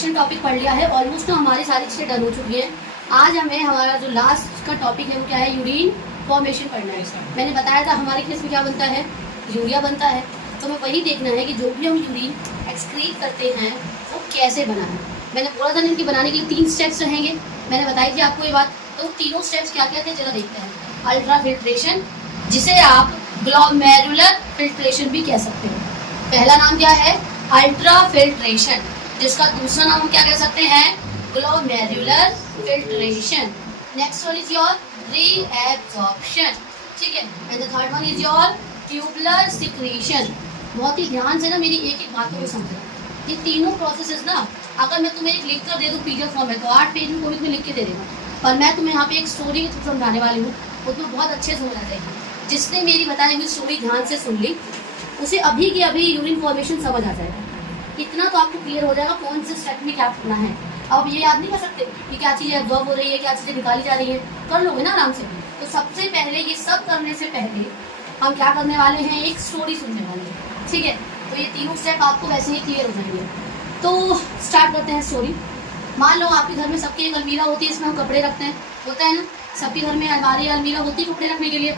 Formation topic पढ़ लिया है। ऑलमोस्ट तो हमारी सारी चीज़ें डन हो चुकी हैं। आज हमें हमारा जो लास्ट का टॉपिक है वो क्या है, यूरिन फॉर्मेशन पढ़ना है। मैंने बताया था हमारे केस में क्या बनता है, यूरिया बनता है। तो हमें वही देखना है कि जो भी हम यूरिन एक्सक्रीट करते हैं वो कैसे बना है। मैंने बोला था इनके बनाने के लिए 3 स्टेप्स रहेंगे, मैंने बताई थी आपको ये बात। तो तीनों स्टेप्स क्या क्या थे जरा देखते हैं। अल्ट्रा फिल्ट्रेशन, जिसे आप ग्लोमेरुलर फिल्ट्रेशन भी कह सकते हो। पहला नाम क्या है, अल्ट्रा फिल्ट्रेशन, जिसका दूसरा नाम क्या कह सकते हैं, glomerular filtration. Next one is your reabsorption, ठीक है। And the third one is your tubular secretion. बहुत ही ध्यान से ना मेरी एक एक बातों को समझना। ये तीनों प्रोसेसेस ना अगर मैं तुम्हें एक लिख कर दे दूँ पीडीएफ फॉर्म में तो 8 पेज में कोई तुम्हें लिख के दे देगा, पर मैं तुम्हें यहाँ पे एक स्टोरी के थ्रू समझाने वाली हूँ, वो तुम्हें बहुत अच्छे से समझ आ जाएगी। जिसने मेरी बताई हुई स्टोरी ध्यान से सुन ली उसे अभी के अभी यूरिन फॉर्मेशन समझ आ जाएगा। इतना तो आपको क्लियर हो जाएगा कौन से स्टेप में क्या करना है। अब ये याद नहीं कर सकते कि क्या चीज़ें एब्जॉर्ब हो रही है, क्या चीज़ें निकाली जा रही है, कर लोगे ना आराम से। तो सबसे पहले ये सब करने से पहले हम क्या करने वाले हैं, एक स्टोरी सुनने वाले हैं, ठीक है। तो ये तीनों स्टेप आपको वैसे ही क्लियर हो जाएंगे। तो स्टार्ट करते हैं स्टोरी। मान लो आपके घर में सबकी एक अलमीरा होती है, इसमें हम कपड़े रखते हैं, होता है ना, सबके घर में अलमारी अलमीरा होती है कपड़े रखने के लिए।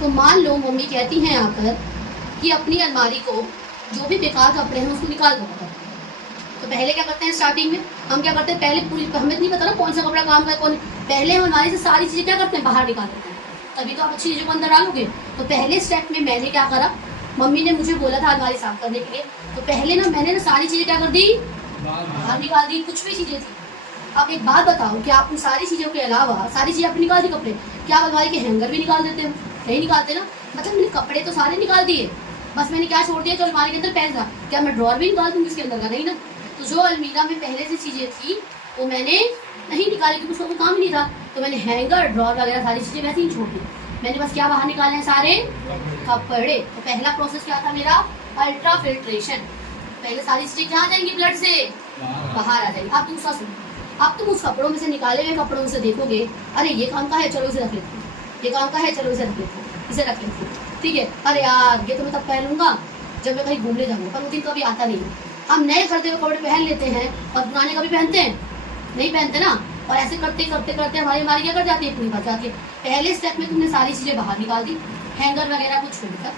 तो मान लो मम्मी कहती हैं आकर कि अपनी अलमारी को जो भी बेकार कपड़े हैं उसको निकाल दो। तो पहले क्या करते हैं, स्टार्टिंग में हम क्या करते हैं, पहले पूरी हमें नहीं पता ना कौन सा कपड़ा काम का है कौन, पहले हम अलमारी से सारी चीज़ें क्या करते हैं, बाहर निकाल देते हैं, तभी तो आप अच्छी चीज़ों को अंदर डालोगे। तो पहले स्टेप में मैंने क्या करा, मम्मी ने मुझे बोला था अलमारी साफ करने के लिए, तो पहले ना मैंने ना सारी चीज़ें क्या कर दी, बाहर निकाल दी। कुछ भी चीज़ें थी। अब एक बात बताओ कि आप उन सारी चीज़ों के अलावा सारी चीज़ें आपने निकाल दी कपड़े, क्या आप अलमारी के हैंगर भी निकाल देते हो? नहीं निकालते ना। मतलब मैंने कपड़े तो सारे निकाल दिए, बस मैंने क्या छोड़ दिया, जो अलमारी के अंदर पैर था, क्या मैं ड्रॉर भी निकाल दूँगी इसके अंदर का? नहीं ना। तो जो अलमीरा में पहले से चीज़ें थी वो मैंने नहीं निकाली क्योंकि उसका कोई काम ही नहीं था। तो मैंने हैंगर ड्रॉर वगैरह सारी चीज़ें वैसे ही छोड़ दी। मैंने बस क्या बाहर निकाले हैं, सारे कपड़े। तो पहला प्रोसेस क्या था मेरा, अल्ट्रा फिल्ट्रेशन। पहले सारी चीज़ें कहाँ जाएंगी, ब्लड से बाहर आ जाएगी। अब दूसरा सुनो, अब तुम उस कपड़ों में से निकाले हुए कपड़ों से देखोगे, अरे ये काम का है, चलो इसे रख लेते हैं, ये काम का है, चलो इसे रख लेते हैं, इसे रख लेते हैं, ठीक है। अरे यार ये तो मैं तब पहन लूँगा जब मैं कहीं घूमने जाऊँगा, पर वो दिन कभी आता नहीं है। हम नए खरीदे हुए कपड़े पहन लेते हैं और पुराने कभी पहनते हैं नहीं, पहनते ना। और ऐसे करते करते करते हमारी क्या कर जाती है, पूरी भर जाती है। पहले स्टेप में तुमने सारी चीज़ें बाहर निकाल दी, हैंगर वगैरह को छोड़कर।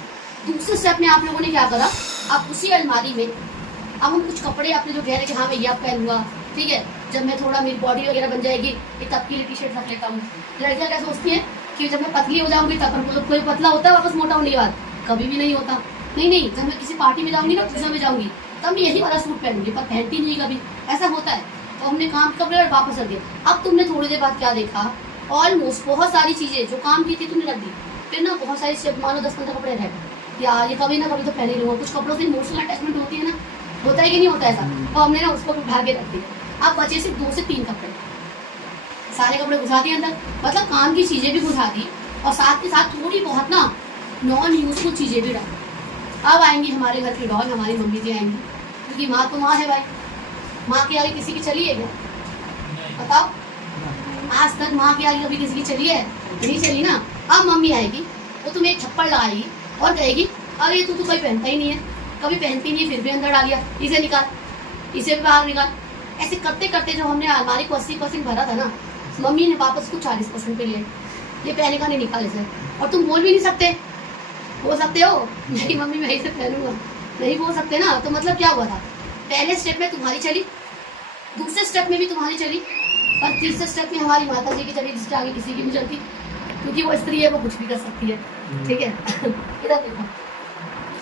दूसरे स्टेप में आप लोगों ने क्या करा, आप उसी अलमारी में अब हम कुछ कपड़े अपने जो कह रहे हैं कि हाँ मैं ये आप पहनूंगा, ठीक है, जब मैं थोड़ा मेरी बॉडी वगैरह बन जाएगी एक तब की टी शर्ट रख लेता हूँ। लड़कियाँ क्या सोचती हैं कि जब मैं पतली हो जाऊँगी तब, कोई पतला होता है वापस मोटा होने के बाद, कभी भी नहीं होता। नहीं, जब मैं किसी पार्टी में जाऊँगी ना, पूजा में जाऊँगी, तब मैं यही वाला सूट पहनूंगी, पर पहनती नहीं कभी, ऐसा होता है। तो हमने काम कपड़े वापस रख दिए। अब तुमने थोड़ी देर बाद क्या देखा, ऑलमोस्ट बहुत सारी चीज़ें जो काम की थी तुमने रख दी। फिर ना बहुत सारी स्टेप, मानो 10-15 कपड़े रह गए, यार ये कभी ना कभी तो पहन ही लूँगा। कुछ कपड़ों से इमोशनल अटैचमेंट होती है ना, होता है कि नहीं होता ऐसा, और हमने ना उसको उठा के रख दिया। अब बचे सिर्फ 2 से 3 कपड़े, सारे कपड़े घुसा दिए अंदर, मतलब काम की चीज़ें भी घुसा दी और साथ के साथ थोड़ी बहुत ना नॉन यूजफुल चीज़ें भी डाली। अब आएंगी हमारे घर की डॉल, हमारी मम्मी जी आएंगी, क्योंकि माँ तो माँ है भाई, माँ के आगे किसी की चली है क्या, बताओ? आज तक माँ के आगे कभी किसी की चली है? नहीं चली ना। अब मम्मी आएगी, वो तुम्हें एक थप्पड़ लगाएगी और कहेगी अरे तू तो कोई पहनता ही नहीं है, कभी पहनती नहीं है, फिर भी अंदर डाल दिया, इसे निकाल, इसे भी बाहर निकाल। ऐसे करते करते जो हमने अलमारी को 80% भरा था ना, मम्मी ने वापस को 40% पे लिया। ये पहने का नहीं निकाले सर, और तुम बोल भी नहीं सकते, बोल सकते हो नहीं मम्मी मैं इसे पहनूंगा, नहीं बोल सकते ना। तो मतलब क्या हुआ था, पहले स्टेप में तुम्हारी चली, दूसरे स्टेप में भी तुम्हारी चली, पर तीसरे स्टेप में हमारी माता जी की चली, जिसके आगे किसी की नहीं चलती, क्योंकि वो स्त्री है, वो कुछ भी कर सकती है, ठीक है। इधर देखो,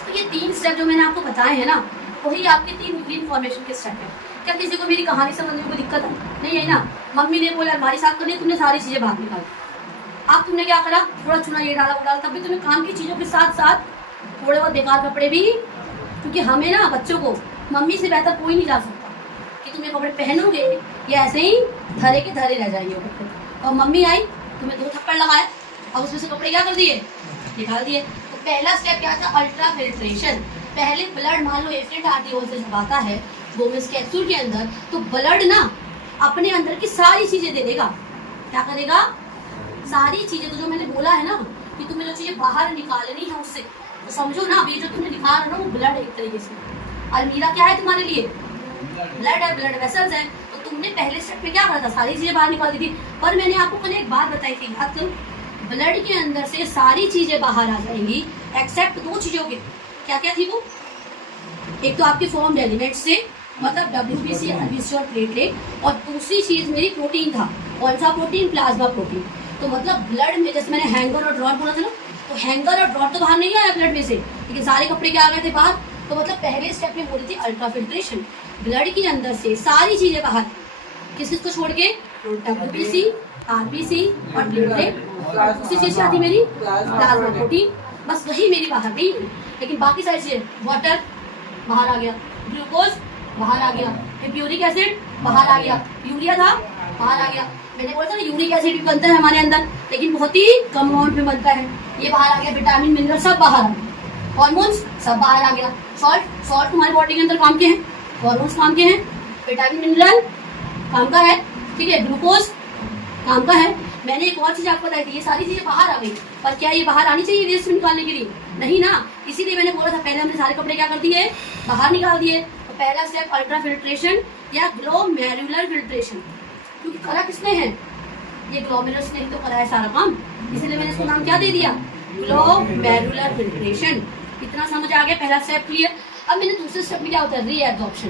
तो ये 3 स्टेप जो मैंने आपको बताए हैं ना, वही आपके 3 यूरिन फॉर्मेशन के स्टेप है। क्या किसी को मेरी कहानी समझने में कोई दिक्कत है? नहीं है ना। मम्मी ने बोला अलमारी साफ करनी, तुमने सारी चीज़ें बाहर निकाली। अब तुमने क्या करा, थोड़ा चुना ये डाला वो डाला, तब भी तुमने काम की चीज़ों के साथ साथ थोड़े बहुत बेकार कपड़े भी, क्योंकि हमें ना बच्चों को मम्मी से बेहतर कोई नहीं जा सकता कि तुम ये कपड़े पहनोगे या ऐसे ही धरे के धरे रह जाएंगे वो कपड़े। और मम्मी आई, तुम्हें 2 थप्पड़ लगाए और उसमें से कपड़े क्या कर दिए, निकाल दिए। तो पहला स्टेप क्या था, अल्ट्रा फिल्ट्रेशन। पहले ब्लड, मान लो एफरेंट आर्टियोल से जब आता है गोमेज कैप्सूल के अंदर, तो ब्लड ना अपने अंदर की सारी चीज़ें दे देगा। क्या करेगा, सारी चीज़ें। तो जो मैंने बोला है ना कि तुम्हें जो चीज़ें बाहर निकालनी है उससे, तो समझो ना अभी जो तुमने निकाल रहे हो वो ब्लड एक तरीके से। अलमीरा क्या है तुम्हारे लिए, ब्लड है, ब्लड वेसल्स है, तो तुमने पहले स्टेप में क्या करा था, सारी चीजें बाहर निकाल दी थी। पर मैंने आपको कल एक बात बताई थी, याद करो, ब्लड के अंदर से सारी चीजें बाहर आ जाएंगी एक्सेप्ट दो चीजों के। क्या क्या थी वो? एक तो आपके फॉर्म एलिमेंट से, मतलब WBC, RBC और प्लेटलेट, और दूसरी चीज मेरी प्रोटीन था। कौन सा प्रोटीन? Plasma protein. तो मतलब ब्लड में, जैसे मैंने हैंगर और ड्रॉट बोला था ना, तो हैंगर और ड्रॉट तो बाहर नहीं आया ब्लड में से, लेकिन सारे कपड़े क्या आ गए थे बाहर। तो मतलब पहले स्टेप में बोली थी अल्ट्राफिल्ट्रेशन, ब्लड के अंदर से सारी चीजें बाहर, किस किस को छोड़ के? WBC, RBC और प्लेटलेट, और दूसरी चीज क्या थी मेरी? Plasma protein. बस वही मेरी बाहर गई, लेकिन बाकी सारी चीजें, वाटर बाहर आ गया, ग्लूकोज बाहर आ गया, फिर यूरिक एसिड बाहर आ गया, यूरिया था बाहर आ गया। मैंने बोला था ना यूरिक एसिड भी बनता है हमारे अंदर, लेकिन बहुत ही कम अमाउंट में बनता है, ये बाहर आ गया। विटामिन, मिनरल सब बाहर आ गया, हॉर्मोन्स सब बाहर आ गया। सॉल्ट तुम्हारी बॉडी के अंदर काम के हैं, हॉर्मोन्स काम के हैं, विटामिन मिनरल काम का है, ठीक है, ग्लूकोज काम का है। मैंने एक और चीज आपको बताई थी, ये सारी चीजें बाहर आ गई, पर क्या ये बाहर आनी चाहिए वेस्ट में निकालने के लिए? नहीं ना, इसीलिए मैंने बोला था पहले हमने सारे कपड़े क्या कर दिए, बाहर निकाल दिए। तो पहला स्टेप अल्ट्रा फिल्ट्रेशन या ग्लोमेरुलर फिल्ट्रेशन, क्योंकि करा किसने है? ये ग्लोमेरुलस ने ही तो करा है सारा काम, इसीलिए मैंने इसको नाम क्या दे दिया, ग्लोमेरुलर फिल्ट्रेशन। इतना समझ आ गया, पहला स्टेप क्लियर। अब मैंने दूसरे स्टेप में क्या होता है, रीएब्जॉर्प्शन।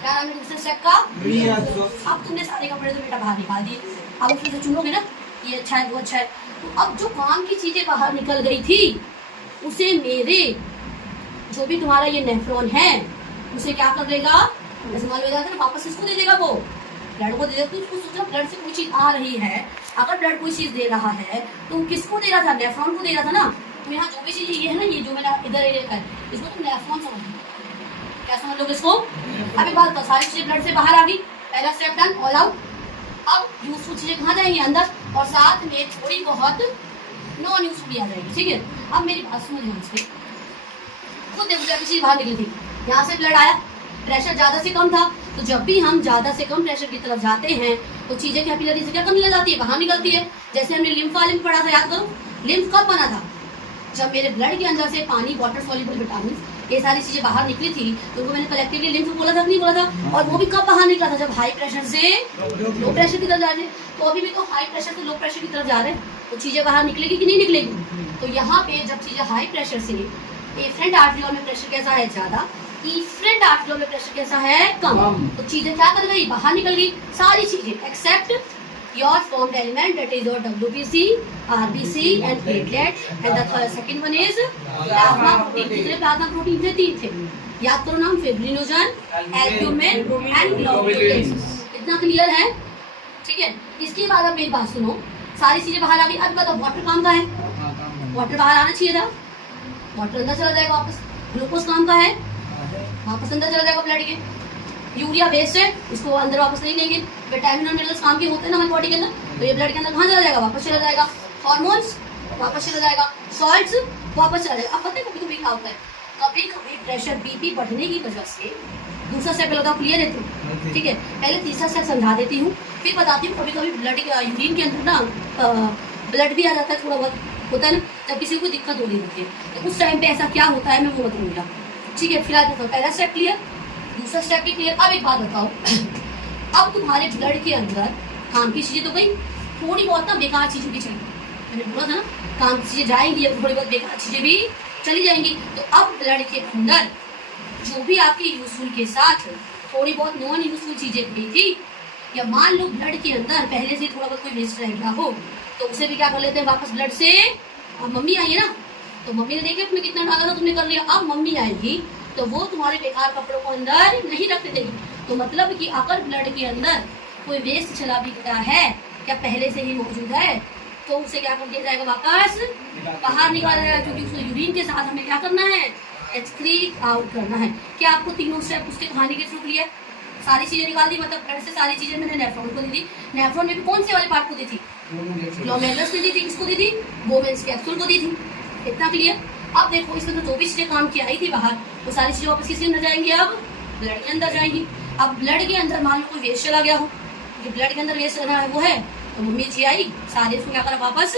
क्या नाम है दूसरे स्टेप का? रीएब्जॉर्प्शन। अब तुमने सारे कपड़े तो बेटा बाहर निकाल दिए, अब उसमें से चुनोगे ना, ये अच्छा है वो अच्छा है। तो अब जो काम की चीजें बाहर निकल गई थी, उसे मेरे जो भी तुम्हारा ये नेफ्रॉन है, उसे क्या कर देगा, जैसे मान लो जाता है ना, वापस इसको दे देगा, वो ब्लड को दे देगा। तो उसको सोचो ब्लड से कोई चीज आ रही है, अगर ब्लड कोई चीज दे रहा है तो किसको दे रहा था? नेफ्रॉन को दे रहा था ना। तो यहाँ जो भी चीज ये है ना, ये जो मैंने इधर एरिया का है, इसको तुम नेफ्रॉन समझ लो। क्या समझ लोगे इसको? अभी बात तो सारी चीजें ब्लड से बाहर आ गई, पहला स्टेप डन, ऑल आउट। अब यूजफुल चीजें कहाँ जाएंगी? अंदर, और साथ में थोड़ी बहुत नॉन यूजफुल भी आ जाएगी, ठीक है। अब मेरी बात सुनो ध्यान से, खुद देखो क्या चीज बाहर निकली थी, यहाँ से ब्लड आया, प्रेशर ज्यादा से कम था, तो जब भी हम ज्यादा से कम प्रेशर की तरफ जाते हैं तो चीजें कैपिलरी से क्या करने लग जाती है, बाहर निकलती है। जैसे हमने लिम्फ वाले में पढ़ा था, याद करो, लिम्फ कब बना था? जब मेरे ब्लड के अंदर से पानी, वाटर सॉल्युबल विटामिन, ये सारी चीजें बाहर निकली थी, तो उनको मैंने कलेक्टिवली लिम्फ बोला था, नहीं बोला था? और वो भी कब बाहर निकला था? जब हाई प्रेशर से लो प्रेशर की तरफ जा रहे। तो अभी भी तो हाई प्रेशर से लो प्रेशर की तरफ जा रहे हैं, तो चीजें बाहर निकलेगी कि नहीं निकलेगी? तो यहाँ पे जब चीजें हाई प्रेशर से, एफरेंट आर्टरियोल में प्रेशर कैसा है? ज्यादा, इफरेंट आर्टरियोल में प्रेशर कैसा है? कम। तो चीजें क्या कर गई? बाहर निकल गई सारी चीजें, accept your formed element, that is your WBC, RBC and platelet, and the second one is plasma protein. कितने प्लाज्मा प्रोटीन थे? 3 थे, याद करो नाम, फिब्रिनोजन, एल्ब्यूमिन एंड ग्लोब्यूलिन। इतना क्लियर है? ठीक है। इसके बाद अब मेरी बात सुनो, सारी चीजें बाहर आ गई। अब बताओ वाटर काम का है? वाटर बाहर आना चाहिए था, वाटर अंदर चला जाएगा वापस। ग्लूकोज काम का है, वापस अंदर चला जाएगा ब्लड के। यूरिया वेस्ट है, इसको अंदर वापस नहीं लेंगे। विटामिन और मिनरल्स काम के होते हैं ना हमारी बॉडी के अंदर, तो ये ब्लड के अंदर कहाँ चला जाएगा? वापस चला जाएगा। हार्मोन्स वापस चला जाएगा, सॉल्ट्स वापस चला जाएगा। अब पता है कभी कभी क्या होता है, कभी कभी प्रेशर बीपी बढ़ने की वजह से, दूसरा स्टेप पहले बताओ, क्लियर है तुम? ठीक है, पहले तीसरा स्टेप समझा देती हूँ, फिर बताती हूँ। कभी कभी ब्लड यूरिन के अंदर ना ब्लड भी आ जाता है, थोड़ा बहुत होता है ना, जब किसी को दिक्कत हो रही होती है, तो उस टाइम पे ऐसा क्या होता है मैं वो बताऊंगा। ठीक है, फिलहाल देखो पहला स्टेप क्लियर, दूसरा स्टेप भी क्लियर। अब एक बात बताओ, अब तुम्हारे ब्लड के अंदर काम की चीजें तो गई, थोड़ी बहुत ना बेकार चीजें भी चली। मैंने बोला था ना, काम की चीजें जाएंगी, अब थोड़ी बहुत बेकार चीजें भी चली जाएंगी। तो अब ब्लड के अंदर जो भी आपकी यूजफुल के साथ थोड़ी बहुत नॉन यूजफुल चीजें गई थी, या मान लो ब्लड के अंदर पहले से थोड़ा बहुत कोई वेस्ट रह गया हो, तो उसे भी क्या कर लेते हैं वापस ब्लड से। अब मम्मी आई है ना, तो मम्मी ने देखा तुमने कितना डाला था, तुमने कर लिया। अब मम्मी आएगी तो वो तुम्हारे बेकार कपड़ों को अंदर नहीं रखने देगी। तो मतलब कि अगर ब्लड के अंदर कोई वेस्ट चला भी गया है या पहले से ही मौजूद है, तो उसे क्या कर दिया जाएगा, वापस बाहर निकाला जाएगा, क्योंकि उसको यूरिन के साथ हमें क्या करना है, एक्सक्रीट आउट करना है। क्या आपको तीनों स्टेप उसके कहानी के थ्रू क्लियर? सारी चीजें निकाल दी, मतलब ब्लड से सारी चीजें मैंने नेफ्रॉन को दी थी। नेफ्रॉन में भी कौन से वाले पार्ट को दी थी? ग्लोमेरुलस ने दी थी, किसको दी थी? बोवेन्स कैप्सूल को दी थी। इतना क्लियर? अब देखो इसमें तो जो भी चीजें काम की आई थी बाहर, वो सारी चीजें वापस किसके अंदर जाएंगी, अब ब्लड के अंदर जाएंगी। अब ब्लड के अंदर मान लो कोई वेस्ट चला गया हो, जो ब्लड के अंदर वेस्ट चला है वो है, तो मम्मी जी आई, सारे इसको क्या करा, वापस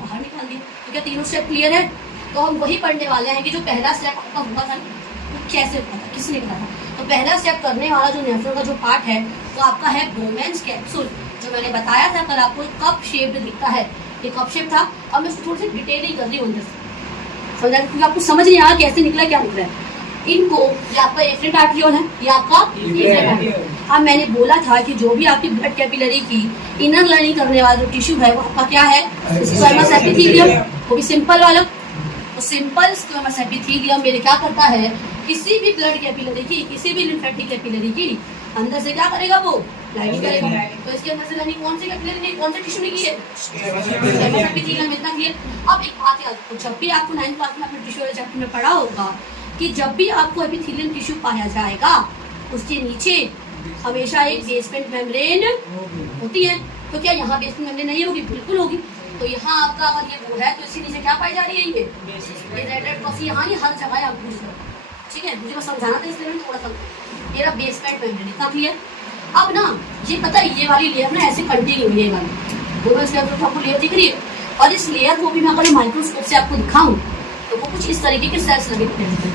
बाहर निकाल दिया। तो क्या तीनों स्टेप क्लियर है? तो हम वही पढ़ने वाले हैं कि जो पहला स्टेप आपका हुआ था वो कैसे हुआ था, किसने करा था। तो तो पहला स्टेप करने वाला जो नेफ्रॉन का जो पार्ट है वो आपका है बोमेंस कैप्सूल, जो मैंने बताया था कल आपको कप शेप्ड दिखता है, ये कप शेप था। अब मैं उसको थोड़ी सी डिटेलिंग कर रही हूँ अंदर से, समझा, क्योंकि आपको समझ नहीं आया कैसे निकला क्या निकला है। इनको, ये आपका एफरेंट आर्टियोल है, ये आपका एफरेंट आर्टियोल। अब मैंने बोला था कि जो भी आपकी ब्लड कैपिलरी की इनर लाइनिंग करने वाला जो टिश्यू है वो आपका क्या है, स्क्वामस एपिथेलियम, वो भी सिंपल वाला। तो सिंपल स्क्वामस एपिथेलियम मेरे क्या करता है, किसी भी ब्लड कैपिलरी की, किसी भी लिम्फेटिक कैपिलरी की अंदर से क्या करेगा, वो लाइनिंग करेगा। तो इसके अंदर से लाइनिंग कौन सी कैपिलरी ने, कौन से टिश्यू ने की है, स्क्वामस एपिथेलियम। इतना क्लियर। अब एक बात याद रखो, जब भी आपको 9th क्लास में अपने टिश्यू चैप्टर में पढ़ा होगा कि जब भी आपको एपिथेलियम टिश्यू पाया जाएगा उसके नीचे हमेशा एक बेसमेंट मेम्ब्रेन होती है। तो क्या यहाँ बेसमेंट मेम्ब्रेन नहीं होगी? बिल्कुल होगी। तो यहाँ आपका अगर ये वो है तो इसके नीचे क्या पाई जा रही है, ये रेड क्रॉस, यहाँ नहीं हर जगह आप पूछ लो, ठीक है, मुझे बस समझाना था इसलिए थोड़ा सा। मेरा बेसमेंट मेम्ब्रेन इतना क्लियर। अब ना ये पता है ये वाली लेयर ना ऐसे कंटिन्यू है, ये वाली वो मैं आपको लेयर दिख रही है, और इस लेयर को भी मैं अगर माइक्रोस्कोप से आपको दिखाऊं तो वो कुछ इस तरीके के सेल्स लगे होते हैं।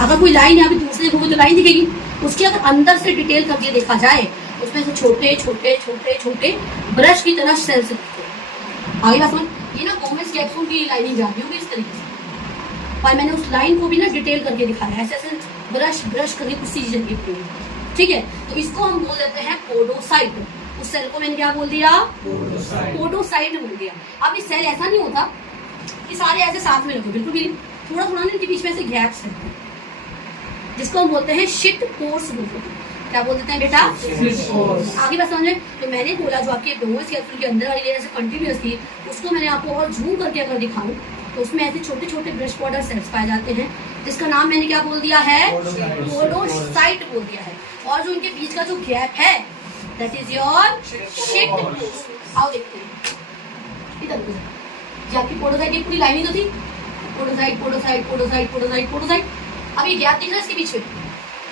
अगर कोई लाइन यहाँ पे दूसरे देखोगे तो लाइन दिखेगी, उसके अगर अंदर से डिटेल करके देखा जाए उसमें से छोटे छोटे छोटे छोटे ब्रश की तरह सेल्स दिखते हैं। आगे बात समझ, ये ना बोमेंस कैप्सूल की लाइनिंग जाती होगी इस तरीके से, पर मैंने उस लाइन को भी ना डिटेल करके दिखाया, ऐसे ऐसे ब्रश ब्रश करके कुछ चीजें लगी हुई है, ठीक है। तो इसको हम बोल देते हैं पोडोसाइट। उस सेल को मैंने क्या बोल दिया, पोडोसाइट बोल दिया। अब ये सेल ऐसा नहीं होता कि सारे ऐसे साथ में लगे, बिल्कुल भी थोड़ा थोड़ा ना इनके बीच में ऐसे गैप्स है, जिसको हम बोलते हैं शिट पोर्स बोलते हैं। क्या बोल देते हैं बेटा, आगे बात समझे। तो मैंने बोला जो आपके बोमेंस कैप्सूल के अंदर वाली लेयर से कंटिन्यूअस थी, उसको मैंने आपको और जूम करके अगर दिखाऊं तो उसमें ऐसे छोटे छोटे ब्रश बॉर्डर सेल्स पाए जाते हैं, जिसका नाम मैंने क्या बोल दिया है, पोडोसाइट बोल दिया है। और जो इनके बीच का जो गैप है that is your shit pores. आओ देखते हैं इधर, ये आपकी पोडोसाइट की पूरी लाइनिंग तो थी, podocyte podocyte podocyte podocyte podocyte. अब ये गैप दिख रहा है इसके बीच में,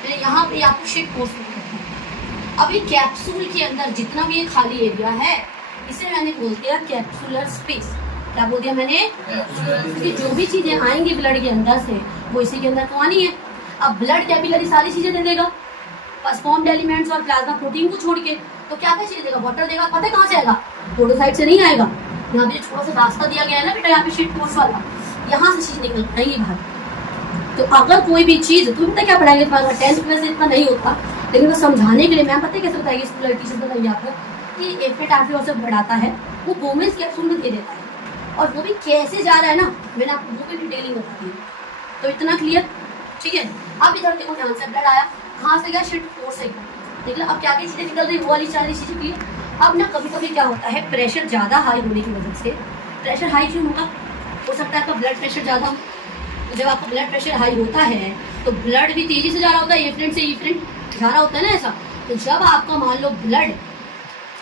मैंने यहाँ पे आपको शिट पोर्स दिया। अब ये कैप्सूल के अंदर जितना भी ये खाली एरिया है इसे मैंने बोल दिया कैप्सुलर स्पेस। क्या बोल दिया मैंने, क्योंकि जो भी चीजें आएंगी ब्लड के अंदर से वो इसी के अंदर तो आनी है। अब ब्लड कैपिलरी सारी चीजें दे देगा, बस फॉर्म्ड एलिमेंट्स और प्लाज्मा प्रोटीन को छोड़ के, तो क्या क्या चीजें देगा, वाटर देगा। पता है कहाँ से आएगा, पोडोसाइट से नहीं आएगा। यहाँ पे थोड़ा सा रास्ता दिया गया है ना बेटा, यहाँ पे शिट पोर्स वाला, यहाँ से चीज निकल आएगी बाहर। तो अगर कोई भी चीज, तुम पता क्या पढ़ाएंगे 10th में से इतना नहीं होता, लेकिन वो समझाने के लिए मैम पता है कैसे बताएगी, स्कूल टीचर बताएंगे आपको कि एफरेंट आर्टियोल से बढ़ाता है वो बोमेंस कैप्सूल में दे देता है, और वो भी कैसे जा रहा है ना, मैंने आपको वो भी डिटेलिंग बता दी। तो इतना क्लियर, ठीक है। अब इधर देखो ध्यान से, ब्लड आया कहाँ से गया, शिट पोर्स से गया, देख लो। अब क्या क्या चीजें निकल रही, वो वाली सारी चीजें क्लियर। अब ना कभी कभी क्या होता है, प्रेशर ज़्यादा हाई होने की वजह से, प्रेशर हाई क्यों होगा, हो सकता है आपका ब्लड प्रेशर ज़्यादा हो। तो जब आपका ब्लड प्रेशर हाई होता है तो ब्लड भी तेजी से जा रहा होता है, एफरेंट से इफरेंट जा रहा होता है ना ऐसा। तो जब आपका मान लो ब्लड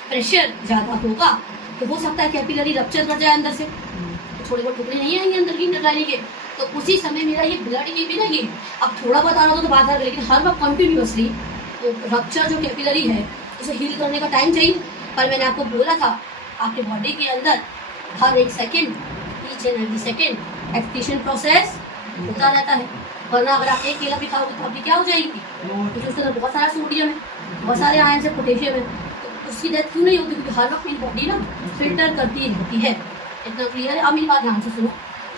प्रेशर ज़्यादा होगा तो हो सकता है कैपिलरी रप्चर कर जाए अंदर से, तो थोड़े बहुत टुकड़े नहीं आएंगे अंदर की इंटर लाइनिंग के। तो उसी समय मेरा ये ब्लड की भी ना, ये अब थोड़ा बहुत आ रहा होगा तो बात आ रहा है, लेकिन हर वक्त कंटिन्यूसली तो रप्चर जो कैपिलरी है उसे हील करने का टाइम चाहिए। पर मैंने आपको बोला था आपके बॉडी के अंदर हर एक second, each and every second excretion process होता रहता है। वरना अगर आप एक केला भी खाओगे तो आपकी क्या हो जाएगी, क्योंकि उसके अंदर बहुत सारा सोडियम है, बहुत सारे आयन है, पोटेशियम है, तो उसकी डेथ क्यों नहीं होती, क्योंकि हर वक्त मेरी बॉडी ना फिल्टर करती रहती है। इतना क्लियर है। अब मेरी बात ध्यान से सुनो।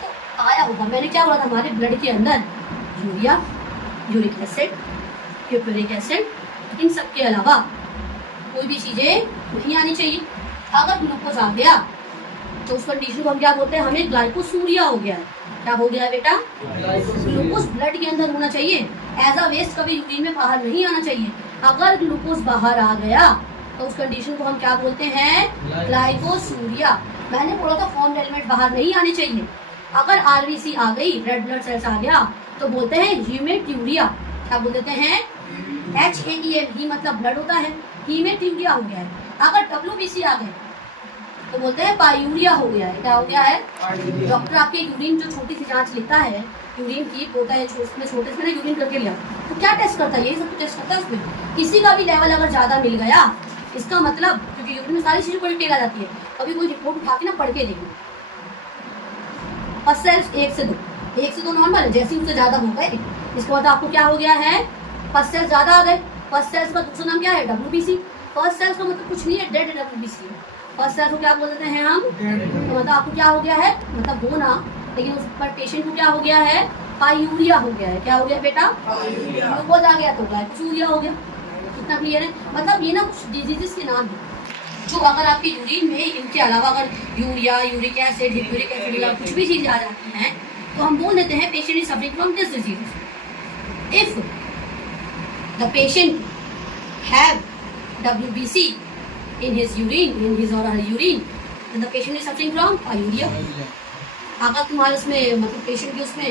तो आया होगा, मैंने क्या बोला था, हमारे ब्लड के अंदर urea, uric acid, cupric acid, इन सब के अलावा कोई भी चीज़ें नहीं आनी चाहिए। अगर ग्लूकोज आ गया तो उस कंडीशन को हम क्या बोलते हैं, हमें ग्लाइकोसूरिया हो गया है। क्या हो गया है बेटा, ग्लूकोज ब्लड के अंदर होना चाहिए, एज अ वेस्ट कभी यूरिन में बाहर नहीं आना चाहिए। अगर ग्लूकोज बाहर आ गया तो उस कंडीशन को हम क्या बोलते हैं, ग्लाइकोसूरिया। मैंने बोला था फॉर्म्ड एलिमेंट बाहर नहीं आने चाहिए। अगर आरबीसी आ गई, रेड ब्लड सेल्स आ गया, तो बोलते हैं हीमेट्यूरिया। क्या बोल देते हैं, HAEM, ही मतलब ब्लड होता है, हीमेट्यूरिया हो गया है। अगर WBC आ गए तो बोलते हैं पायूरिया हो गया है। क्या हो गया है, डॉक्टर आपके यूरिन जो छोटी सी जांच लेता है यूरिन की, होता है उसमें छोटे से ना यूरिन करके लिया, तो क्या टेस्ट करता है, यही सब टेस्ट करता है। उसमें किसी का भी लेवल अगर ज्यादा मिल गया, इसका मतलब, क्योंकि यूरिन में सारी चीजें को डिटेल आ जाती है, कभी कोई रिपोर्ट उठा के ना पढ़ के देखो। फर्स्ट सेल्स 1 से 2 नॉर्मल है, जैसे उससे ज्यादा हो गए इसका मतलब आपको क्या हो गया है, फर्स्ट सेल्स ज्यादा आ गए। फर्स्ट सेल्स का दूसरा नाम क्या है? WBC। फर्स्ट सेल्स का मतलब कुछ नहीं है, डेड WBC है। फर्स्ट सेल्स को क्या बोल देते हैं हम? तो मतलब आपको क्या हो गया है, मतलब होना, लेकिन उस पर पेशेंट को क्या हो गया है? पायूरिया हो गया है। क्या हो गया बेटा? ग्लूकोज आ गया तो ग्लाइकोसूरिया हो गया। कितना क्लियर है? मतलब ये ना कुछ डिजीजेस के नाम है जो अगर आपकी यूरिन में इनके अलावा अगर यूरिया, यूरिक एसिड, हिप्यूरिक एसिड या कुछ भी चीजें आ जाती हैं तो हम बोल देते हैं patient is suffering from this disease. If the patient have WBC in his or her urine, then the patient is suffering from pyuria। अगर तुम्हारे उसमें मतलब पेशेंट के उसमें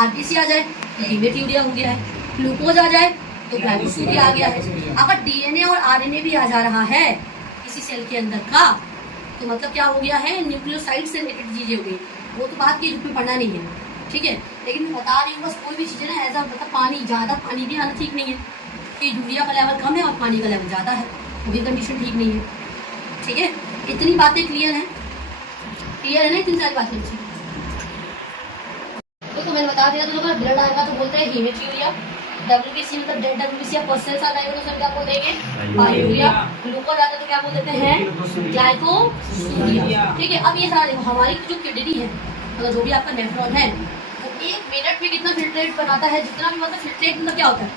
RBC आ जाए तो हीमेट्यूरिया हो गया है, ग्लूकोज आ जाए तो ग्लाइकोसूरिया आ गया है। अगर DNA और RNA भी आ जा रहा है किसी सेल के अंदर का तो मतलब क्या हो गया है? न्यूक्लियोसाइड से रिलेटेड चीजें हो गई। वो तो बात की रूप में पढ़ना नहीं है, ठीक है, लेकिन मैं बता रही हूँ बस कोई भी चीजें ना ऐसा मतलब पानी ज्यादा पानी भी आना ठीक नहीं है कि यूरिया का लेवल कम है और पानी का लेवल ज्यादा है, वो भी कंडीशन ठीक नहीं है, ठीक है। इतनी बातें क्लियर है? क्लियर है ना इतनी सारी बातें? अच्छी तो मैंने बता दिया। तो अगर ब्लड आएगा तो बोलते हैं हीमेट्यूरिया, WBC मतलब डेड WBC या फर्स्ट सेल्स आ जाएगा तो सब क्या बोल देंगे? पायूरिया। ग्लूकोज आता तो क्या बोल देते हैं? ग्लाइकोसूरिया, ठीक है। अब ये सारा देखो, हमारी जो किडनी है, अगर जो भी आपका नेफ्रॉन है तो 1 मिनट में कितना फिल्ट्रेट बनाता है? जितना भी मतलब फिल्ट्रेट मतलब क्या होता है?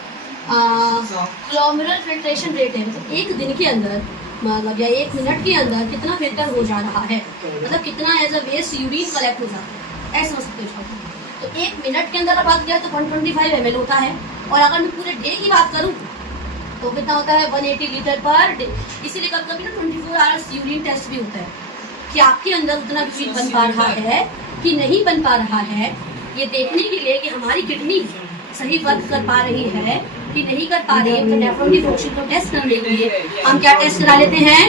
ग्लोमेरुलर फिल्ट्रेशन रेट है, मतलब 1 दिन के अंदर मतलब या 1 मिनट के अंदर कितना फिल्टर हो जा रहा है, मतलब कितना as a waste urine collect हो जाता है, ऐसा समझ सकते हो। तो 1 मिनट के अंदर बात किया तो 125 ml होता है, और अगर मैं पूरे डे की बात करूं तो कितना होता है? 180 लीटर पर डे। इसीलिए कभी कभी ना 24 आवर्स यूरिन टेस्ट भी होता है कि आपके अंदर उतना यूरिन बन पा रहा है कि नहीं बन पा रहा है, ये देखने के लिए कि हमारी किडनी सही वर्क कर पा रही है कि नहीं कर पा रही है। तो नेफ्रॉन की फंक्शन को टेस्ट करने के लिए हम क्या टेस्ट करा लेते हैं?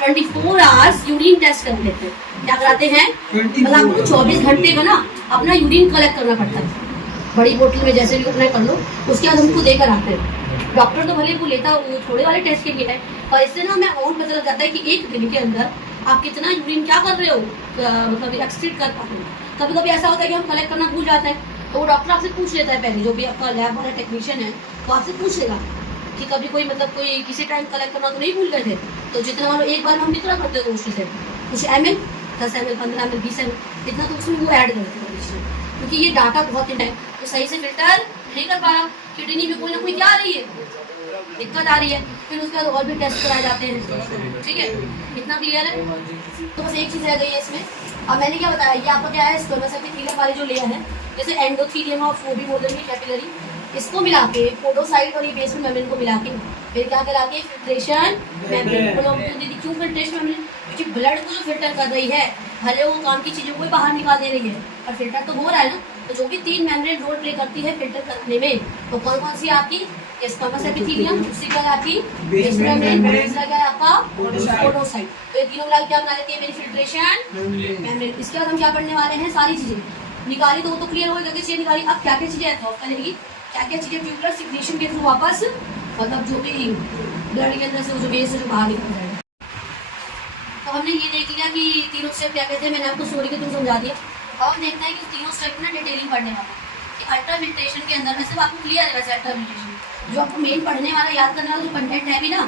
24 आवर्स यूरिन टेस्ट कर लेते हैं। क्या कराते हैं? मतलब आपको 24 घंटे का ना अपना यूरिन कलेक्ट करना पड़ता है, बड़ी बोतल में जैसे भी अपना कर लो, उसके बाद हमको देकर आते हैं। डॉक्टर तो भले वो लेता वो थोड़े वाले टेस्ट के लिए है, पर इससे ना हमें अमाउंट पता लग जाता है कि 1 दिन के अंदर आप कितना यूरिन क्या कर रहे हो, मतलब एक्सट्रीट कर पा रहे हो। कभी कभी ऐसा होता है कि हम कलेक्ट करना भूल जाते हैं, तो वो डॉक्टर आपसे पूछ लेता है पहले, जो भी आपका लैब वाला टेक्नीशियन है वो आपसे पूछ लेगा कि कभी कोई मतलब कोई किसी टाइम कलेक्ट करना तो नहीं भूल गए थे, तो जितना मतलब एक बार हम कितना करते थे उससे कुछ ml 10 ml 15 ml 20 ml इतना, तो उसमें वो ऐड कर देते हैं, क्योंकि ये डाटा बहुत है तो सही से फिल्टर नहीं कर पा रहा, किडनी में कोई ना कोई क्या आ रही है, दिक्कत आ रही है। फिर उसके बाद और भी टेस्ट कराए जाते हैं, ठीक है, इतना क्लियर है। तो बस एक चीज़ रह गई है इसमें। अब मैंने क्या बताया, ये आपका क्या है? स्पर्मेटोफिलिया वाली जो लेयर है, जैसे एंडोथेलियम और वो भी बोल देंगे कैपिलरी, इसको मिला के पोडोसाइट और ये बेसमेंट मेम्ब्रेन को मिला के फिर क्या करा के फिल्ट्रेशन मेम्ब्रेन। दीदी क्यों फिल्ट्रेशन मेम्ब्रेन? क्योंकि ब्लड को जो फिल्टर कर रही है, भले वो काम की चीज़ों को ही बाहर निकाल दे रही है और फिल्टर तो हो रहा है ना। तो जो भी 3 मेम्ब्रेन रोल प्ले करती है फिल्टर करने में, तो कौन कौन सी आपकी? स्क्वामस एपिथेलियम, दूसरी क्या है आपकी बेसमेंट मेम्ब्रेन, तीसरा क्या है आपका पोडोसाइट। तो ये तीनों मिला क्या बना देती है मेरी फिल्ट्रेशन मेम्ब्रेन। इसके बाद हम क्या पढ़ने वाले हैं? सारी चीजें निकाली तो वो तो क्लियर हो गई, चीजें निकाली। अब क्या क्या चीजें एब्जॉर्ब करेगी, क्या क्या चीजें ट्यूबुलर सिक्रीशन के थ्रू वापस मतलब जो भी ब्लड के अंदर से जो वेस्ट है जो बाहर निकल जाएगा। तो हमने ये देख लिया कि तीनों स्टेप क्या कहते हैं, मैंने आपको स्टोरी के थ्रू समझा दिया। अब हम देखते हैं कि तीनों स्टेप में डिटेलिंग पढ़ने वाला कि अल्ट्रा फिल्ट्रेशन के अंदर वैसे आपको क्लियर है। वैसे अल्ट्रा फिल्ट्रेशन जो आपको मेन पढ़ने वाला याद करने वाला जो कंटेंट है भी ना,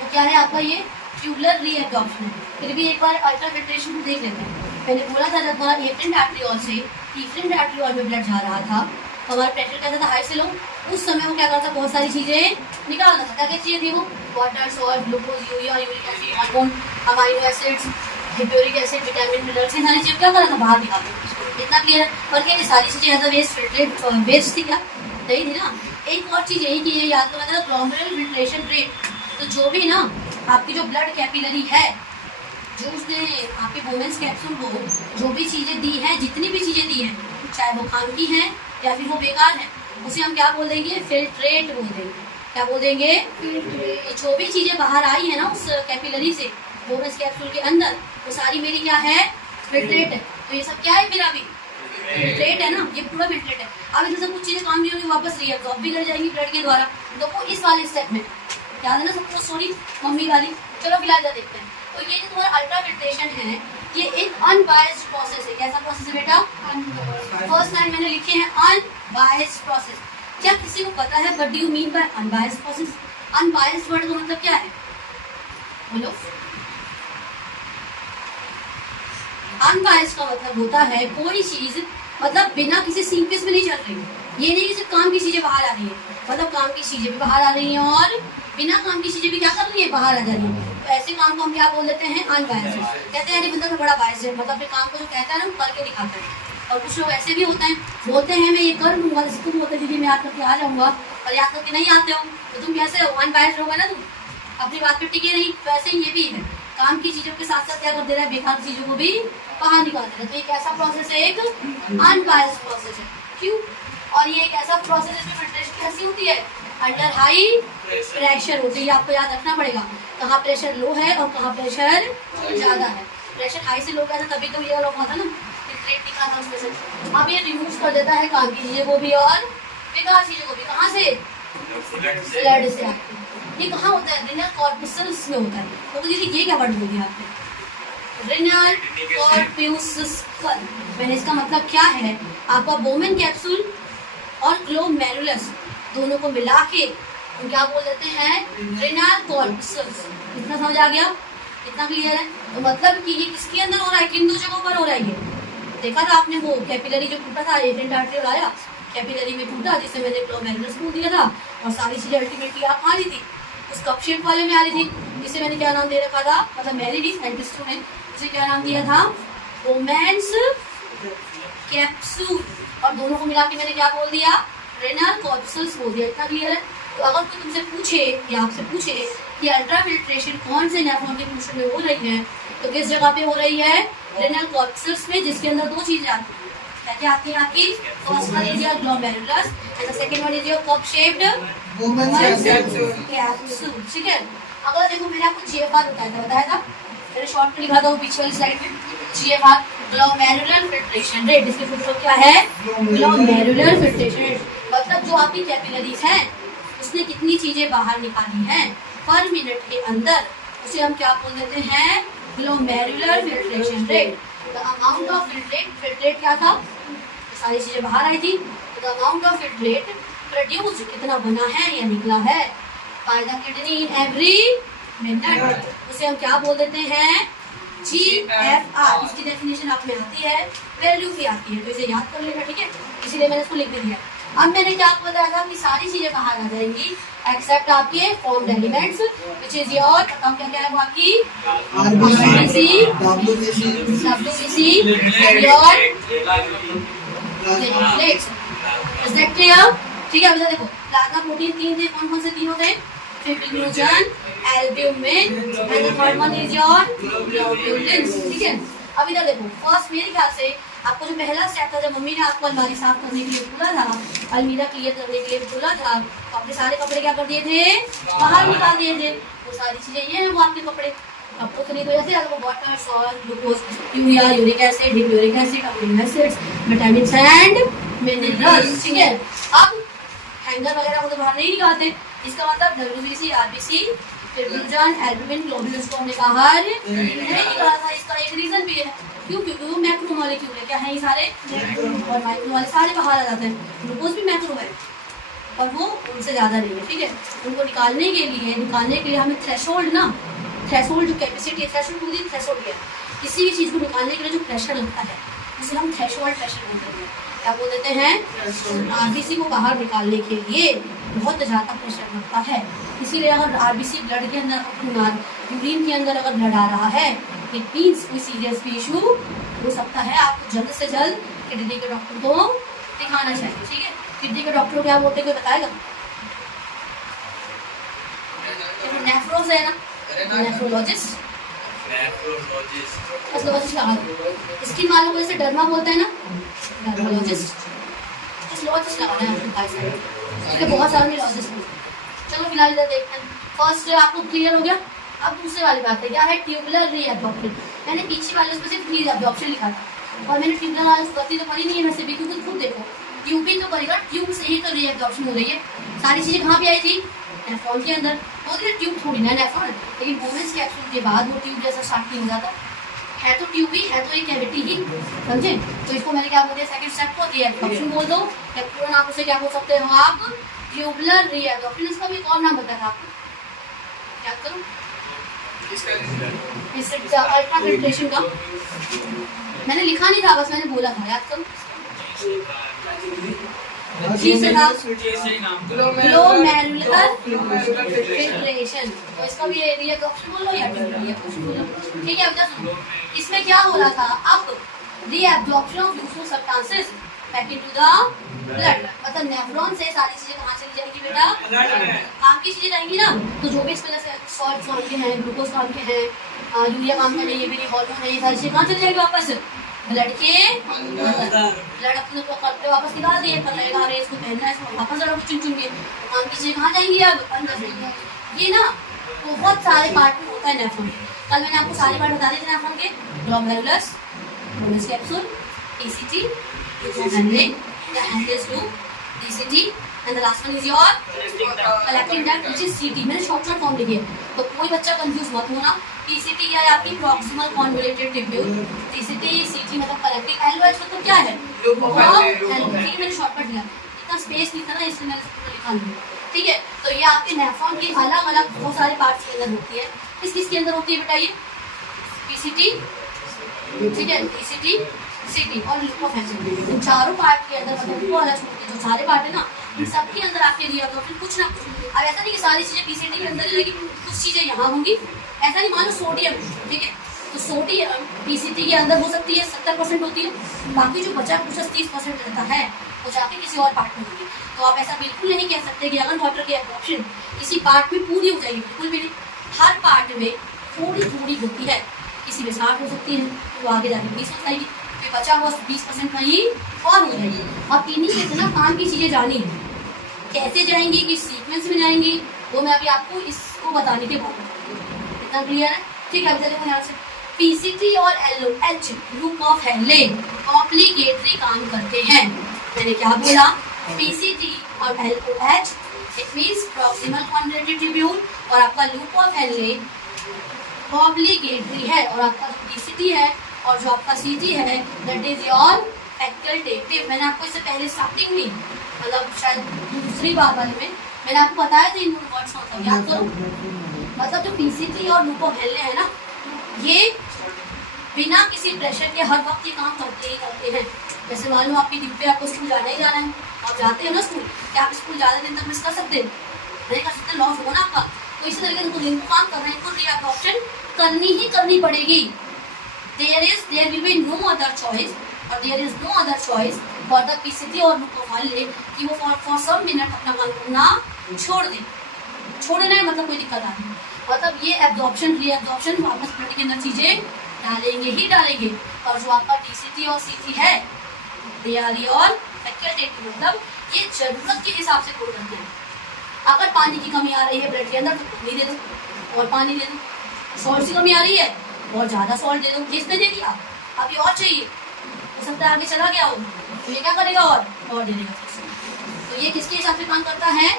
तो क्या है आपका ये ट्यूबुलर रीएब्जॉर्प्शन है। फिर भी एक बार अल्ट्रा फिल्ट्रेशन को देख लेते हैं। मैंने बोला था जब हमारा एफ्रेंट आर्टरियोल से इफ्रेंट आर्टरियोल में ब्लड जा रहा था तो हमारा प्रेशर कैसा था? हाई से लो। उस समय वो क्या करता? बहुत सारी चीजें निकालता था। क्या क्या चीजें थी वो? Water, salt, glucose, urea, uric acid, hormone, amino acids, hippuric acid, vitamin, minerals, ये सारी चीजें क्या कर रहा था? बाहर निकालता। इतना क्लियर है? पर क्या ये सारी चीजें as a waste filtrate waste थी क्या? नहीं थी ना। एक और चीज यही कि ये याद करना था ग्लोमेरुलर फिल्ट्रेशन रेट। तो जो भी ना आपकी जो ब्लड कैपिलरी है, जो उसने आपके वोमेंस कैप्सूल को जो भी चीजें दी हैं, जितनी भी चीजें दी हैं, चाहे वो काम की हैं या फिर वो बेकार है, उसे हम क्या बोल देंगे? फिल्ट्रेट बोल देंगे। क्या बोल देंगे? जो भी चीजें बाहर आई है ना उस कैपिलरी से वोमेंस कैप्सूल के अंदर, वो सारी मेरी क्या है? फिल्ट्रेट है। तो ये सब क्या है मेरा? भी फिल्ट्रेट है ना, ये पूरा फिल्ट्रेट है। अब इधर से कुछ चीजें काम नहीं होंगी, वापस रीअब्सॉर्ब भी कर जाएंगी ब्लड के द्वारा। देखो इस वाले स्टेप में याद है ना सबको स्टोरी मम्मी वाली। चलो फिलहाल देखते हैं। तो ये जो तुम्हारा अल्ट्रा फिल्ट्रेशन है, ये एक अनबायस्ड प्रोसेस है। कैसा प्रोसेस है बेटा? फर्स्ट लाइन मैंने लिखे हैं अनबायस्ड प्रोसेस। क्या किसी को पता है what do you mean by unbiased process? Unbiased word का मतलब क्या है? बोलो। अनबायस्ड का मतलब होता है कोई चीज मतलब बिना किसी सीक्वेंस में नहीं चल रही। ये नहीं कि सिर्फ काम की चीजें बाहर आ रही है, मतलब काम की चीजें भी बाहर आ रही हैं और बिना काम की चीजें भी क्या कर रही है, बाहर आ जा रही है। तो ऐसे काम को हम क्या बोल देते हैं? अनबायस्ड। कहते हैं बंदा तो बड़ा बायस्ड है, मतलब अपने काम को जो कहता है ना वो करके दिखाता है। और कुछ लोग ऐसे भी होते हैं, बोलते हैं मैं ये कर लूंगा, जैसे तुम बोलते दीदी मैं याद करके आ जाऊंगा, और याद करके नहीं आते हो तो तुम कैसे हो? अनबायस्ड होगा ना तुम, अपनी बात पे टिके नहीं। तो ऐसे ही ये भी है, काम की चीजों के साथ साथ क्या कर दे रहा है, बेकार चीजों को भी बाहर निकाल दे रहा है। तो एक ऐसा प्रोसेस है, एक अनबायस्ड प्रोसेस है। क्यों? और ये एक ऐसा प्रोसेस है जिसमें फिल्ट्रेशन कैसी होती है? अंडर हाई प्रेशर होती है। आपको याद रखना पड़ेगा कहाँ प्रेशर लो है और कहाँ प्रेशर ज्यादा है। प्रेशर हाई से लो गया था तभी तो ये लोग होता ना, फिल्ट्रेट निकालता उसमें से। अब ये रिमूव कर देता है काम की चीजों को भी और बेकार चीजों को भी। कहाँ से? ब्लड से आके। ये कहाँ होता है? रिनल कॉर्पस्कल्स में होता है। तो दीदी ये क्या वर्ड बोल दिया आपने? Renal corpuscle. मैंने इसका मतलब क्या है? आपका बोमेन कैप्सूल और ग्लोमेरुलस दोनों को मिला के हम क्या बोल देते हैं? रिनल कॉर्पस्कल्स। इतना समझ आ गया? इतना क्लियर है? तो मतलब कि ये किसके अंदर हो रहा है, किन दो जगहों पर हो रहा है? ये देखा था आपने वो कैपिलरी जो टूटा था, एजेंट आर्टरी आया कैपिलरी में टूटा, जिसे मैंने ग्लोमेरुलस बोल दिया था, और सारी चीजें अल्टीमेटली आप खा ली थी, उस कप शेप वाले में आ रही थी, जिसे मैंने क्या नाम दे रखा था, मतलब मैंने नहीं साइंटिस्टों ने उसे क्या नाम दिया था? Bowman's capsule. और दोनों को मिला के मैंने क्या बोल दिया? रेनल कॉर्पस्कल्स बोल दिया। इतना क्लियर है? तो अगर कोई तुमसे पूछे या आपसे पूछे कि अल्ट्रा फिल्ट्रेशन कौन से नेफ्रॉन के फंक्शन में हो रही है, तो किस जगह पे हो रही है? रेनल कॉर्पस्कल्स में, जिसके अंदर दो चीजें आती हैं। क्या क्या आती है आपकी? First one is your glomerulus and the second one is your cup shaped capsule. ठीक है? अगर देखो मैंने आपको जीएफआर बताया था मैंने शॉर्ट में लिखा था वो पीछे वाली स्लाइड में, जीएफआर ग्लोमेरुलर फिल्ट्रेशन रेट। इसके फुल फॉर्म क्या है? Glomerular filtration rate. मतलब जो आपकी कैपिलरीज है उसने कितनी चीजें बाहर निकाली हैं पर मिनट के अंदर, उसे हम क्या बोल देते हैं? Glomerular filtration rate. The amount of filtrate क्या था? सारी चीजें बाहर आई थी। The amount of filtrate produce, कितना बना है या निकला है, by the kidney in every minute, उसे हम क्या बोल देते हैं? GFR। इसकी डेफिनेशन आप में आती है, वैल्यू भी आती है, तो इसे याद कर लेना। ठीक है? इसीलिए मैंने इसको लिख भी दिया। अब मैंने क्या आपको बताया था कि सारी चीजें बाहर आ जाएंगी एक्सेप्ट आपके formed elements which is your, बताओ क्या क्या है वो आपकी? RBC, WBC and your platelets. Is that clear? ठीक है? देखो प्लाज्मा प्रोटीन तीन थे, कौन कौन से तीन होते हैं? Fibrinogen, albumin and the third one is your ग्लोब्यूलिन्स। ठीक है? अब इधर देखो, फर्स्ट मेरे ख्याल से आपको जो पहला स्टेप था, जब मम्मी ने आपको अलमारी साफ करने के लिए बोला था, अलमीरा क्लियर करने के लिए बोला था, तो आपने सारे कपड़े क्या कर दिए थे? बाहर निकाल दिए थे। वो सारी चीजें ये हैं वो आपके कपड़े। आपको खरीद वजह से water, salt, glucose, urea, uric acid, uric acid, amino acids, vitamins and minerals. ठीक है? अब हैंगर वगैरह को तो बाहर नहीं निकालते, इसका मतलब WBC, RBC, फिब्रिनोजन, एल्ब्यूमिन, ग्लोब्यूलिन्स को हमने बाहर नहीं निकाला था। इसका एक रीजन भी है, क्यों? क्योंकि वो मैक्रो मॉलिक्यूल है। क्या है ये सारे? और माइक्रो वाले सारे बाहर आ जाते हैं। ग्लूकोज भी मैक्रो है और वो उनसे ज्यादा नहीं है। ठीक है? उनको निकालने के लिए हमें थ्रेशोल्ड ना, थ्रेशोल्ड जो कैपेसिटी है, थ्रेशोल्ड है किसी भी चीज को निकालने के लिए जो प्रेशर लगता है उसे हम थ्रेशोल्ड प्रेशर बोलते हैं। क्या बोल देते हैं? RBC को बाहर निकालने के लिए बहुत ज़्यादा प्रेशर लगता है। इसीलिए अगर RBC ब्लड के अंदर, यूरिन के अंदर अगर ब्लड आ रहा है, इट मीन्स कोई सीरियस भी इशू हो सकता है। आपको जल्द से जल्द किडनी के डॉक्टर को दिखाना चाहिए। ठीक है? किडनी के डॉक्टर क्या बोलते हैं, कोई बताएगा? नेफ्रोज है ना, नेफ्रोलॉजिस्ट, पैथोलॉजिस्ट लगा दो। स्किन वालों को जैसे डर्मा बोलते हैं ना, डर्मोलॉजिस्ट, पैथोलॉजिस्ट लगाना है आपको भाई साहब। ठीक है? बहुत सारे लॉजिस्ट हैं। चलो फिलहाल इधर देखते हैं। फर्स्ट आपको क्लियर हो गया। अब दूसरे वाली बात है, क्या है? Tubular reabsorption. मैंने पीछे वाले उसमें सिर्फ रीअब्जॉर्प्शन लिखा था और मैंने ट्यूबुलर गति तो पढ़ी नहीं है वैसे भी, क्योंकि खुद देखो ट्यूब भी तो करेगा, ट्यूब से ही तो रीअब्जॉर्प्शन हो रही है। सारी चीजें कहाँ पे आई थी? नेफ्रॉन के अंदर। वो ट्यूब थोड़ी ना नेफ्रॉन, लेकिन बोमेन्स कैप्सूल के बाद वो ट्यूब जैसा स्टार्ट नहीं हो जाता। है तो ट्यूब ही, है तो एक कैविटी ही, समझे। तो इसको मैंने क्या बोल दिया, सेकंड स्टेप को रीएब्जॉर्प्शन बोल दो, या पूरा नाम उसे क्या बोल सकते हो आप, ट्यूबुलर रीएब्जॉर्प्शन। इसका भी एक और नाम बताया आपको, याद करो, अल्ट्राफिल्ट्रेशन का मैंने लिखा नहीं था, बस मैंने बोला था, याद करो। ग्लोमेरुलर फिल्ट्रेशन, तो इसका भी रीएब्जॉर्प्शन बोलो या रीएब्जॉर्प्शन बोलो, ठीक है। अब सुनो, इसमें क्या हो रहा था, अब reabsorption of useful substances back into the blood, मतलब नेफ्रॉन से सारी चीजें कहाँ चली जाएगी बेटा, काम की चीजें जाएंगी ना। तो जो भी इसमें जैसे सॉल्ट काम के हैं, ग्लूकोज काम के हैं, यूरिया काम के हैं, ये भी हार्मोन है, ये सारी चीजें कहाँ चली जाएगी वापस ब्लड के अंदर। ब्लड अपने को करते वापस निकाल दिए, पता लगेगा अरे इसको पहनना है, इसको वापस जरा चुन चुन के काम की चीजें कहाँ जाएंगी, अब अंदर। ये ना बहुत सारे पार्ट में होता है नेफ्रॉन। कल मैंने आपको सारे पार्ट बता दिए थे नेफ्रॉन के, glomerulus, glomerulus capsule, TCT, the handles loop, DCT, and the last one is your collecting duct, which is CT। मैंने शॉर्ट फॉर्म लिखी है, तो कोई बच्चा कंफ्यूज मत होना। TCT या आपकी proximal convoluted tubule, TCT, CT मतलब कलेक्टिंग, LOH मतलब क्या है, मैंने शॉर्टकट लिया, इतना स्पेस नहीं था ना इसलिए मैंने सब लिखा नहीं, ठीक है। तो ये आपके नेफ्रॉन की अलग अलग बहुत सारे पार्ट्स के अंदर होती है। किसके अंदर होती है बेटा, ये PCT, ठीक है, TCT, CT और ल्यूकोफेसिन, इन चारों पार्ट के अंदर मतलब वो अलग होती है, जो सारे पार्ट है ना इन सबके अंदर आपके रीएब्जॉर्प्शन कुछ ना कुछ। अब ऐसा नहीं कि सारी चीजें PCT के अंदर ही लगी, कुछ चीजें यहाँ होंगी, ऐसा नहीं। मान लो सोडियम, ठीक है, तो सोडियम PCT के अंदर हो सकती है, 70% होती है, बाकी जो बचा कुछ 30% रहता है वो जाके किसी और पार्ट में होगी। तो आप ऐसा बिल्कुल नहीं कह सकते कि अगर वाटर की एब्जॉर्प्शन किसी पार्ट में पूरी हो जाएगी, बिल्कुल भी नहीं। हर पार्ट में थोड़ी थोड़ी होती है, किसी में 60 हो सकती है, तो आगे जाके 20 हो जाएगी, फिर बचा हुआ 20% कहीं और हो जाएगी। और इन्हीं से इतना काम की चीजें जानी है, कैसे जाएंगी, किस सीक्वेंस में जाएंगी, वो मैं अभी आपको इसको बताने के बाद बताऊंगी। इतना क्लियर है, ठीक है। अब देखो यहाँ से PCT और LOH loop of Henle obligatory काम करते हैं। मैंने क्या बोला, PCT और LOH it means proximal convoluted tubule, और आपका लूप ऑफ हेनले ऑब्लिगेटरी है, और आपका जो PCT है और जो आपका CT है दैट इज योर फैकल्टेटिव। मैंने आपको इससे पहले स्टार्टिंग में मतलब शायद दूसरी बार वाले में मैंने आपको बताया था इन वर्ड्स का मतलब याद करो। मतलब जो PCT और लूप ऑफ हेनले है ना, ये बिना किसी प्रेशर के हर वक्त ये काम करते ही करते हैं। जैसे मान लो आपकी ड्यूटी, आपको स्कूल जाना ही जाना है, आप जाते हो ना स्कूल, क्या आप स्कूल ज़्यादा दिन तक मिस कर सकते हैं, नहीं कर सकते, लॉस होगा ना आपका। तो इसी तरीके से इनको काम कर रहे हैं, इनको रीएब्जॉर्प्शन करनी ही करनी पड़ेगी। there will be no other choice, or there is no other choice for the PCT और लूप ऑफ हेनले कि वो for some minute अपना काम करना छोड़ दें। छोड़ना है मतलब कोई दिक्कत आ रही, मतलब ये एब्जॉर्प्शन रीएब्जॉर्प्शन वापस ब्लड के अंदर चीजें डालेंगे ही डालेंगे। और जो आपका TCT और CT है दे आर योर फैकल्टेटिव, मतलब ये जरूरत के हिसाब से कोड करते हैं। अगर पानी की कमी आ रही है ब्लड के अंदर तो पानी दे दो और पानी दे दो, सॉल्ट की कमी आ रही है और ज़्यादा सॉल्ट दे दो, जिसने दे दिया अभी और चाहिए, हो सकता है आगे चला गया हो तो ये क्या करेगा और दे देगा। तो ये किसके हिसाब से काम करता है,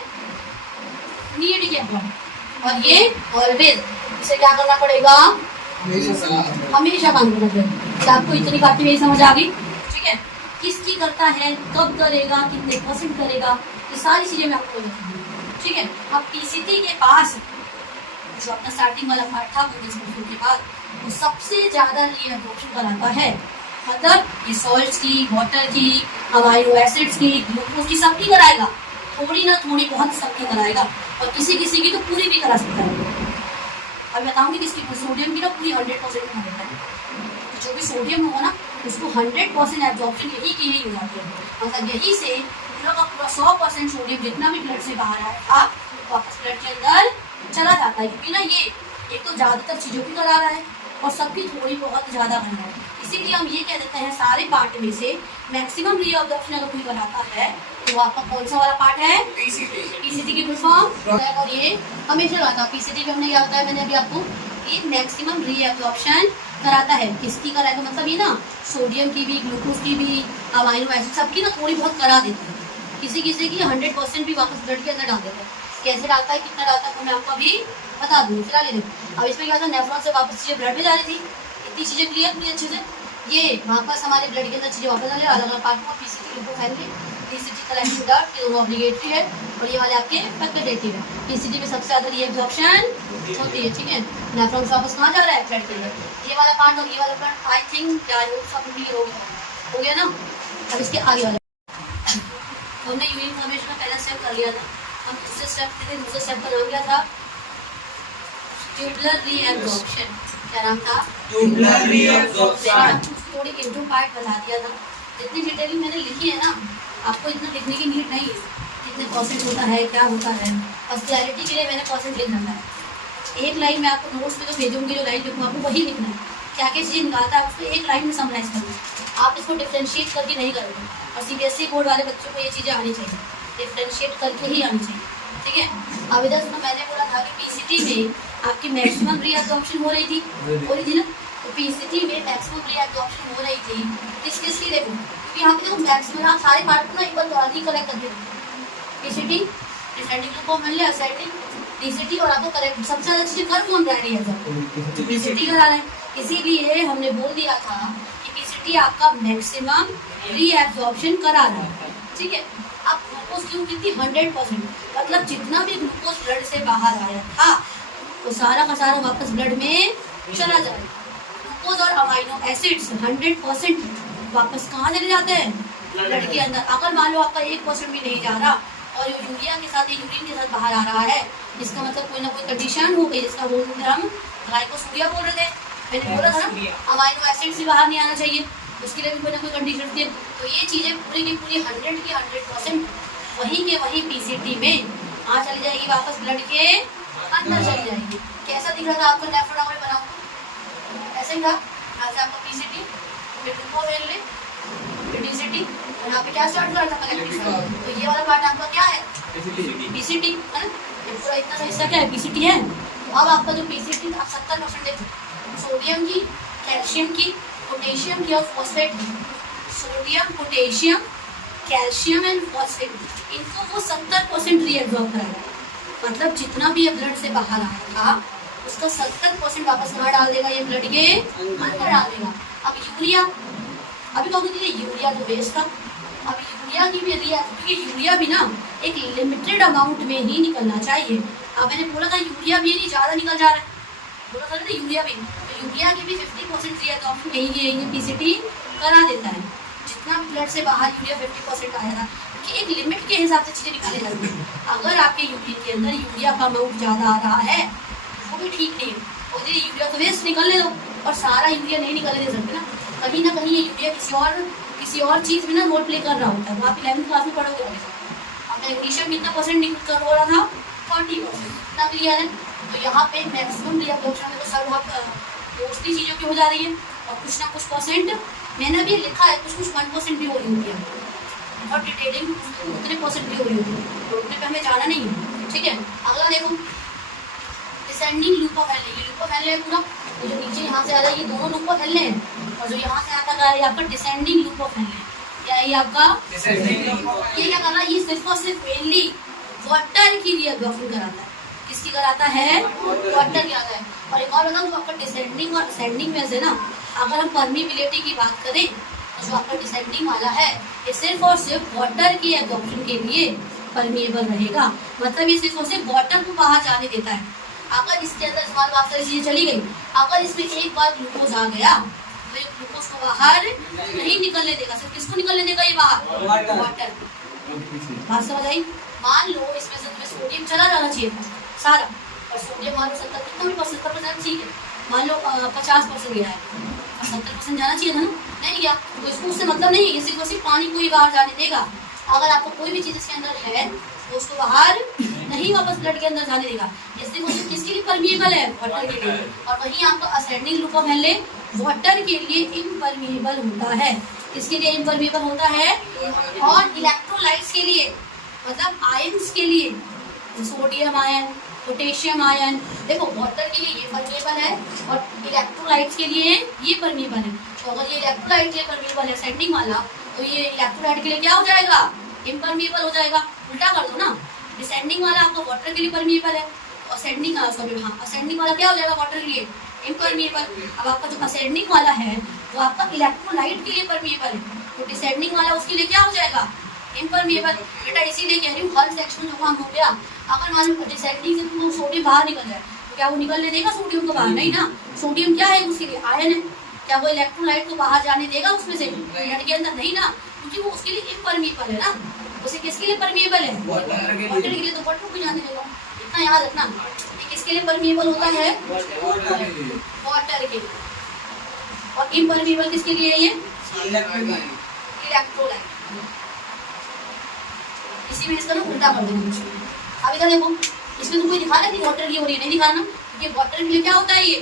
नीड के अकॉर्डिंग। और ये ऑलवेज इसे क्या करना पड़ेगा, हमेशा काम करना पड़ेगा। तो आपको इतनी बातें मेरी समझ आ गई, ठीक है। किसकी करता है, कब करेगा, कितने % करेगा, ये सारी चीज़ें मैं आपको बताऊंगी, ठीक है। अब PCT के पास जो अपना स्टार्टिंग वाला पार्ट था वो के बाद वो सबसे ज़्यादा रीएब्जॉर्प्शन कराता है, मतलब ये सॉल्ट्स की, वाटर की, अमाइनो एसिड्स की, ग्लूकोज की, सबकी कराएगा, थोड़ी ना थोड़ी बहुत सबकी कराएगा। और किसी किसी की तो पूरी भी करा सकता है। अब बताऊंगी किसकी, सोडियम की ना पूरी 100% करा देता है। जो भी सोडियम होगा ना उसको 100% एब्जॉर्प्शन यही की यही हो जाती है, मतलब यही से पूरा का पूरा 100% सोडियम जितना भी ब्लड से बाहर आया था वापस ब्लड के अंदर चला जाता है। क्योंकि ना ये एक तो ज़्यादातर चीज़ों की करा रहा है और सबकी थोड़ी बहुत ज़्यादा कर रहा है, इसीलिए हम ये कह देते हैं सारे पार्ट में से मैक्सिमम रीएब्जॉर्प्शन अगर कोई कराता है तो आपका कौन सा वाला पार्ट है, PCT की फुल फॉर्म। और ये हमेशा आता है PCT में हमने क्या बताया मैंने अभी आपको, ये मैक्सिमम रीएब्जॉर्प्शन कराता है। किसकी कराएगा, मतलब ये ना सोडियम की भी, ग्लूकोज की भी, अमाइनो एसिड सबकी ना थोड़ी बहुत करा देता है। किसी किसी की 100% भी वापस ब्लड के अंदर डाल देता है। कैसे डालता है, कितना डालता है, तो मैं आपको अभी बता दूँगी। फिलहाल ये देखो, अब इसमें क्या था, नेफ्रॉन से वापस चीज़ें ब्लड में जा रही थी, इतनी बाकी चीजें क्लियर हुई अच्छे से। ये वापस हमारे ब्लड के अंदर चीजें वापस आ रही है अलग अलग पार्ट में। पीसीटी लिपोफाइलिक, पीसीटी कलेक्टिंग डक्ट, ये दोनों ऑब्लिगेटरी है और ये वाले आपके फैकल्टेटिव है। पीसीटी में सबसे ज्यादा रीएब्जॉर्प्शन होती है, ठीक है। नेफ्रॉन से वापस कहाँ जा रहा है? ब्लड के अंदर। ये वाला पार्ट और ये वाला पार्ट आई थिंक सब क्लियर हो गया ना। अब इसके आगे वाला हमने यूरिन फॉर्मेशन का पहला स्टेप कर लिया था। हम दूसरे स्टेप थे, दूसरे स्टेप का नाम क्या था? Tubular reabsorption. क्या नाम था? Tubular reabsorption. थोड़ी इंट्रो पार्ट बता दिया था। जितनी डिटेलिंग मैंने लिखी है ना, आपको इतना लिखने की नीड नहीं है। कितने परसेंट होता है, क्या होता है, बस क्लैरिटी के लिए मैंने परसेंट लिख रखा है। एक लाइन में आपको नोट्स में जो भेजूंगी, जो लाइन लिखूँ आपको वही लिखना है। क्या क्या चीज़ें निकालता है उसको एक लाइन में समराइज करना है। आप इसको डिफ्रेंशिएट करके नहीं करोगे। और सीबीएसई बोर्ड वाले बच्चों को ये चीज़ें आनी चाहिए, डिफ्रेंशिएट करके ही आनी चाहिए, ठीक है। अब इधर सुनो, मैंने बोला था कि पीसीटी में आपकी मैक्सिमम रीएब्जॉर्प्शन हो रही थी ना। तो पीसीटी में मैक्सिमम रीएब्जॉर्प्शन हो रही थी किस किस की? देखो, क्योंकि यहाँ पे देखो मैक्सिमम आप सारे पार्ट को ना एक बार तो आगे कलेक्ट करके पीसीटी, डिसेंडिंग ग्लूकोज मिल लिया, असेंडिंग डीसीटी, और आपको करेक्ट सबसे ज्यादा चीजें कर कौन रहा है? पीसीटी करा रहे हैं। इसीलिए हमने बोल दिया था कि पीसीटी आपका मैक्सिमम रीएब्जॉर्प्शन करा रहा है, ठीक है। अब ग्लूकोज क्यों कितनी? 100%। मतलब जितना भी ग्लूकोज ब्लड से बाहर आया था तो सारा का सारा वापस ब्लड में चला जाए। ग्लूकोज और अमाइनो एसिड्स 100% वापस कहाँ चले जाते हैं? ब्लड के अंदर। अगर मान लो आपका 1% भी नहीं जा रहा और यूरिया के साथ, यूरिन के साथ बाहर आ रहा है, इसका मतलब कोई ना कोई कंडीशन हो गई, जिसका बोलते हम ग्लाइकोसूरिया बोल रहे थे। मैंने बोला था ना, अमाइनो एसिड से बाहर नहीं आना चाहिए, उसके लिए भी कोई ना कोई कंडीशन थी। तो ये चीज़ें पूरी की पूरी 100 की 100% वही के वही पीसीटी में कहाँ चली जाएगी? वापस ब्लड के अंदर चली जाएगी। कैसा दिख रहा था आपका नेफ्रोडायग्राम बनाओ? ऐसे ही था। यहाँ से आपका पीसीटी, डीसीटी, यहाँ पे क्या स्टार्ट कर रहा था? कलेक्टिंग। तो ये वाला पार्ट आपका क्या है? पीसीटी है ना। ये पूरा इतना सा हिस्सा क्या है? पीसीटी है। तो अब आपका जो पीसीटी आप 70% देखो, सोडियम की, कैल्शियम की, पोटेशियम की और फॉस्फेट की। Sodium, potassium, calcium and phosphate, इनको वो 70% रीएब्जॉर्ब कराएगा। मतलब जितना भी ये ब्लड से बाहर आया था उसका 70% वापस कहाँ डाल देगा? ये ब्लड के अंदर डाल देगा। अब यूरिया, अभी कहोगे यूरिया तो वेस्ट था। अब यूरिया की भी क्योंकि यूरिया भी ना एक लिमिटेड अमाउंट में ही निकलना चाहिए। अब मैंने बोला था यूरिया भी नहीं ज़्यादा निकल जा रहा है, बोला था ना यूरिया भी, तो यूरिया की भी 50% रीएब्जॉर्प्शन यही पीसीटी करा देता है। जितना ब्लड से बाहर यूरिया 50% आया था, कि एक लिमिट के हिसाब से चीज़ें निकाली जाती हैं। अगर आपके यूरिन के अंदर यूरिया का अमाउंट ज़्यादा आ रहा है वो भी ठीक नहीं है। और ये यूरिया तो वेस्ट निकलने दो, और सारा यूरिया नहीं निकलने दे सकते ना कहीं ये यूरिया किसी और चीज़ में ना रोल प्ले कर रहा होता है। वो आप 11th क्लास में पढ़ोगे। आपका इंग्लिश में कितना परसेंट निकल हो रहा था? 40%। इतना क्लियर है। तो यहाँ पे मैक्सिमम रीएब्जॉर्प्शन तो सब मोस्टली चीज़ों की हो जा रही है, और कुछ ना कुछ परसेंट मैंने भी लिखा है, कुछ 1% भी हो रही होती है, और डिटेलिंग उतने परसेंट भी हो रही होती है। तो उतने पे हमें जाना नहीं है, ठीक है। अगला देखो, डिसेंडिंग लूप ऑफ एनले पूरा, तो जो नीचे यहाँ से आ रहा है ये दोनों लूप ऑफ एनले हैं, और जो यहाँ से आता है आपका डिसेंडिंग लूप ऑफ एनले। क्या है आपका? ये क्या कर रहा है? ये सिर्फ और सिर्फ मेनली वाटर की रीएब्जॉर्प्शन कराता है। किसकी कराता है? वाटर की आता है। और एक और बताऊँ, जो आपका डिसेंडिंग और असेंडिंग में से ना, अगर हम परमिबिलिटी की बात करें तो जो आपका डिसेंडिंग वाला है ये सिर्फ और सिर्फ वाटर की एब्जॉर्प्शन के लिए परमिएबल रहेगा। मतलब ये सिर्फ और सिर्फ वाटर को बाहर जाने देता है। अगर इसके अंदर स्मॉल बात सारी चीजें चली गई, अगर इसमें एक बार ग्लूकोज आ गया तो ये ग्लूकोज को बाहर नहीं निकलने देगा। सिर्फ किसको निकलने देगा? ये बाहर वाटर। बात समझ आई? मान लो इसमें से तुम्हें सोडियम चला जाना चाहिए था सारा, और सोडियम मान लो 70% ठीक है, मान लो 50% गया है, 70% जाना चाहिए था ना, नहीं गया, तो इसको उससे मतलब नहीं है, सिर्फ पानी को ही बाहर जाने देगा। अगर आपको कोई भी चीज़ इसके अंदर है तो उसको बाहर नहीं वापस ब्लड के अंदर जाने देगा। जैसे वो किसके लिए परमिएबल है? वाटर के लिए। और वहीं आपका ascending loop of Henle water के लिए इम्परमिएबल होता है। किसके लिए इम्परमिएबल होता है? और इलेक्ट्रोलाइट्स के लिए, मतलब आयंस के लिए, सोडियम आयन, पोटेशियम आयन। देखो वाटर के लिए ये परमिएबल है और इलेक्ट्रोलाइट्स के लिए ये परमिएबल है। तो अगर ये इलेक्ट्रोलाइट के लिए परमिएबल है असेंडिंग वाला, तो ये इलेक्ट्रोलाइट के लिए क्या हो जाएगा? इम्परमिएबल हो जाएगा। उल्टा कर दो ना, डिसेंडिंग वाला आपका वाटर के लिए परमिएबल है, असेंडिंग वाला क्या हो जाएगा? वाटर के लिए इम्परमिएबल। अब आपका जो असेंडिंग वाला है वो आपका इलेक्ट्रोलाइट के लिए परमिएबल है, तो डिसेंडिंग वाला उसके लिए क्या हो जाएगा, इम्परमिएबल। बेटा इसीलिए कह रही हूँ हर सेक्शन जो काम हो गया, अगर मान लो डिसेंडिंग से तुमको सोडियम बाहर निकल जाए तो क्या वो निकलने देगा सोडियम को बाहर, नहीं ना। सोडियम क्या है उसके लिए, आयन है, क्या वो इलेक्ट्रोलाइट को बाहर जाने देगा उसमें से ब्लड के अंदर, नहीं ना, क्योंकि वो उसके लिए इम्परमिएबल है ना। उसे किसके लिए परमिएबल है, वाटर के लिए, तो वाटर को जाने देगा, इतना याद रखना। ये किसके लिए परमिएबल होता है, वाटर के लिए। और इम्परमिएबल किसके लिए है, ये इलेक्ट्रोलाइट। इसी में इसका ना उल्टा कर देना। अब इधर देखो, इसमें तो कोई दिखा रहा है वाटर की हो रही है, नहीं दिखाना, क्योंकि वाटर के लिए क्या होता है, ये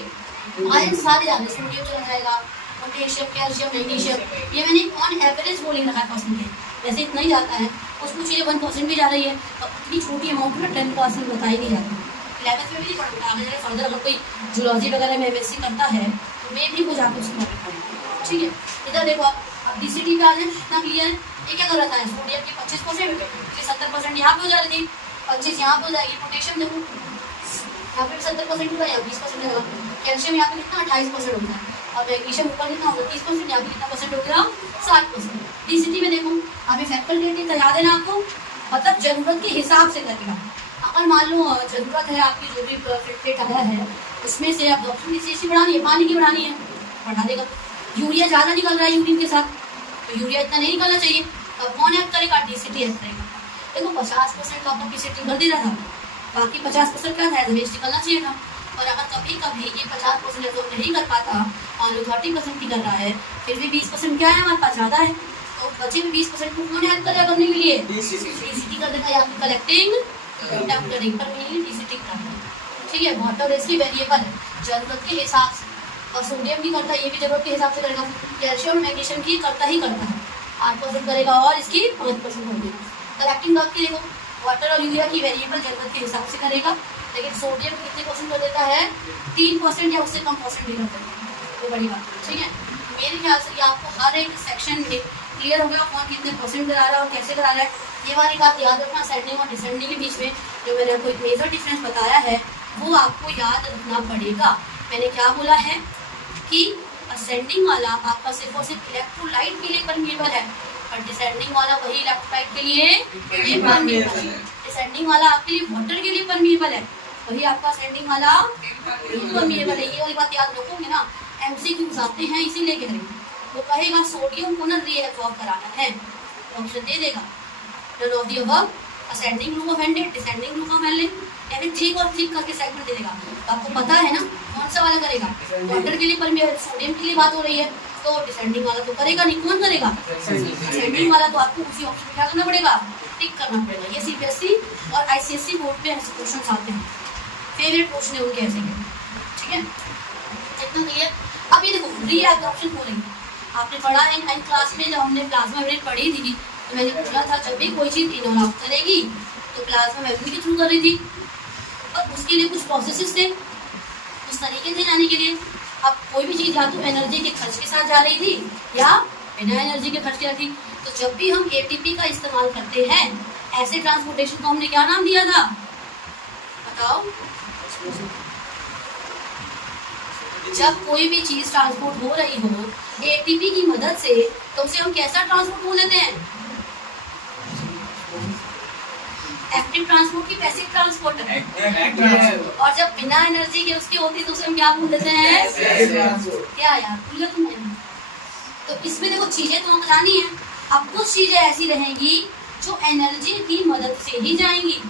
आयन सारे जाते हैं, सोडियम चला जाएगा, पोटेशियम, कैल्शियम, मैग्नीशियम, ये मैंने ऑन एवरेज बोल रखा है परसेंटेज, वैसे इतना ही जाता है। कुछ कुछ चीज़ें 1% भी जा रही है, और इतनी छोटी अमाउंट में 10% बताई नहीं जाती। 11th में भी नहीं पढ़ेगा, आगे जाकर फर्दर अगर कोई जूलॉजी वगैरह में MSc करता है तो मैं भी कुछ आपको उसमें पढ़ेगा, ठीक है। इधर देखो आप, अब DCT का है इतना क्लियर है। ये क्या कर रहा था, सोडियम की 25%, 70% यहाँ पे हो जा रही थी, 25 यहाँ पे हो जाएगी। पोटेशियम देखो यहाँ पे 70% होगा, यहाँ 20% होगा। कैल्शियम यहाँ पे कितना 28% होता है, और मैग्नीशियम ऊपर कितना होगा 30%, यहाँ पे कितना परसेंट हो गया 60%। DCT में देखो अभी फैकल्टेटिव का याद है ना आपको, मतलब जरूरत के हिसाब से करेगा। अगर मान लो जरूरत है आपकी जो भी फिट आया है उसमें से आप डॉक्टर की CC बढ़ानी है, पानी की बढ़ानी है, बढ़ा देगा। यूरिया ज़्यादा निकल रहा है यूरिन के साथ, तो यूरिया इतना नहीं निकलना चाहिए, अब कौन ऐड करेगा, DCT ऐड करेगा। देखो 50% का आपको DCT कर दे रहा था, बाकी 50% क्या था, वेस्ट निकलना चाहिए था। और अगर कभी कभी ये 50% तो नहीं कर पाता, मान लो 30% ही कर रहा है, फिर भी 20% क्या है हमारे पास ज़्यादा है, तो बचे में 20% को कौन ऐड करेगा करने के लिए, DCT कर देगा, या फिर कलेक्टिंग करेंगे, पर मेनली DCT करना, ठीक है। वाटर इसकी वेरिएबल है जरूरत के हिसाब से, और सोडियम की करता है, ये भी जरूरत के हिसाब से करेगा। कैल्शियम और मैग्नीशियम की करता ही करता है, 8% करेगा, और इसकी 5% कर देगा। कलेक्टिंग डॉट की देखो, वाटर और यूरिया की वेरिएबल जरूरत के हिसाब से करेगा, लेकिन सोडियम कितने परसेंट कर देता है, 3% या उससे कम परसेंट भी कर देता है, तो बड़ी बात है, ठीक है। मेरे ख्याल से ये आपको हर एक सेक्शन में क्लियर हो गया कौन कितने परसेंट करा रहा है और कैसे करा रहा है। ये वाली बात याद रखना, असेंडिंग और डिसेंडिंग के बीच में जो मैंने आपको एक मेजर डिफरेंस बताया है वो आपको याद रखना पड़ेगा। मैंने क्या बोला है कि असेंडिंग वाला आपका सिर्फ और सिर्फ इलेक्ट्रोलाइट के लिए परमिएबल है, और डिसेंडिंग वाला वही इलेक्ट्रोलाइट के लिए ये परमिएबल है। डिसेंडिंग वाला आपके लिए वाटर के लिए परमिएबल है, वही आपका असेंडिंग वाला परमिएबल है। ये वाली बात याद रखोगे ना, MCQs आते हैं इसीलिए कह रही हूँ। वो कहेगा सोडियम को ना रीएब्सॉर्ब कराना है, ऑप्शन दे देगा none of the above, ascending group of ended, descending group of ended, या फिर थिक और थिक करके सेगमेंट दे देगा। तो आपको पता है ना कौन सा वाला करेगा, वाटर के लिए परमिएबल, सोडियम के लिए बात हो रही है, तो डिसेंडिंग वाला तो करेगा नहीं, कौन करेगा, असेंडिंग वाला। तो आपको उसी ऑप्शन में क्या करना पड़ेगा, टिक करना पड़ेगा। ये CBSE और ICSE बोर्ड पे ऐसे क्वेश्चन आते हैं, फेवरेट क्वेश्चन है उनके ऐसे, ठीक है, इतना क्लियर। अब ये देखो रीएब्सॉर्प्शन हो रही है, आपने पढ़ा है 9th क्लास में जब हमने प्लाज्मा मेम्ब्रेन पढ़ी थी, तो मैंने बोला था जब भी कोई चीज़ इन और आउट करेगी तो प्लाज्मा मेम्ब्रेन के थ्रू कर रही थी, और उसके लिए कुछ प्रोसेसेस थे, उस तरीके से जाने के लिए। अब कोई भी चीज़ या तो एनर्जी के खर्च के साथ जा रही थी या बिना एनर्जी के खर्च की थी, तो जब भी हम ATP का इस्तेमाल करते हैं ऐसे ट्रांसपोर्टेशन को हमने क्या नाम दिया था, बताओ। जब कोई भी चीज ट्रांसपोर्ट हो रही हो ATP की मदद से, तो उसे हम कैसा ट्रांसपोर्ट बोल देते हैं, एक्टिव ट्रांसपोर्ट की पैसिव ट्रांसपोर्ट, और जब बिना एनर्जी के उसकी होती तो उसे हम क्या बोल देते हैं, क्या यार भूल गया तुमने। तो इसमें देखो चीजें तो बतानी है, अब कुछ चीजें ऐसी रहेंगी जो एनर्जी की मदद से ही जाएंगी,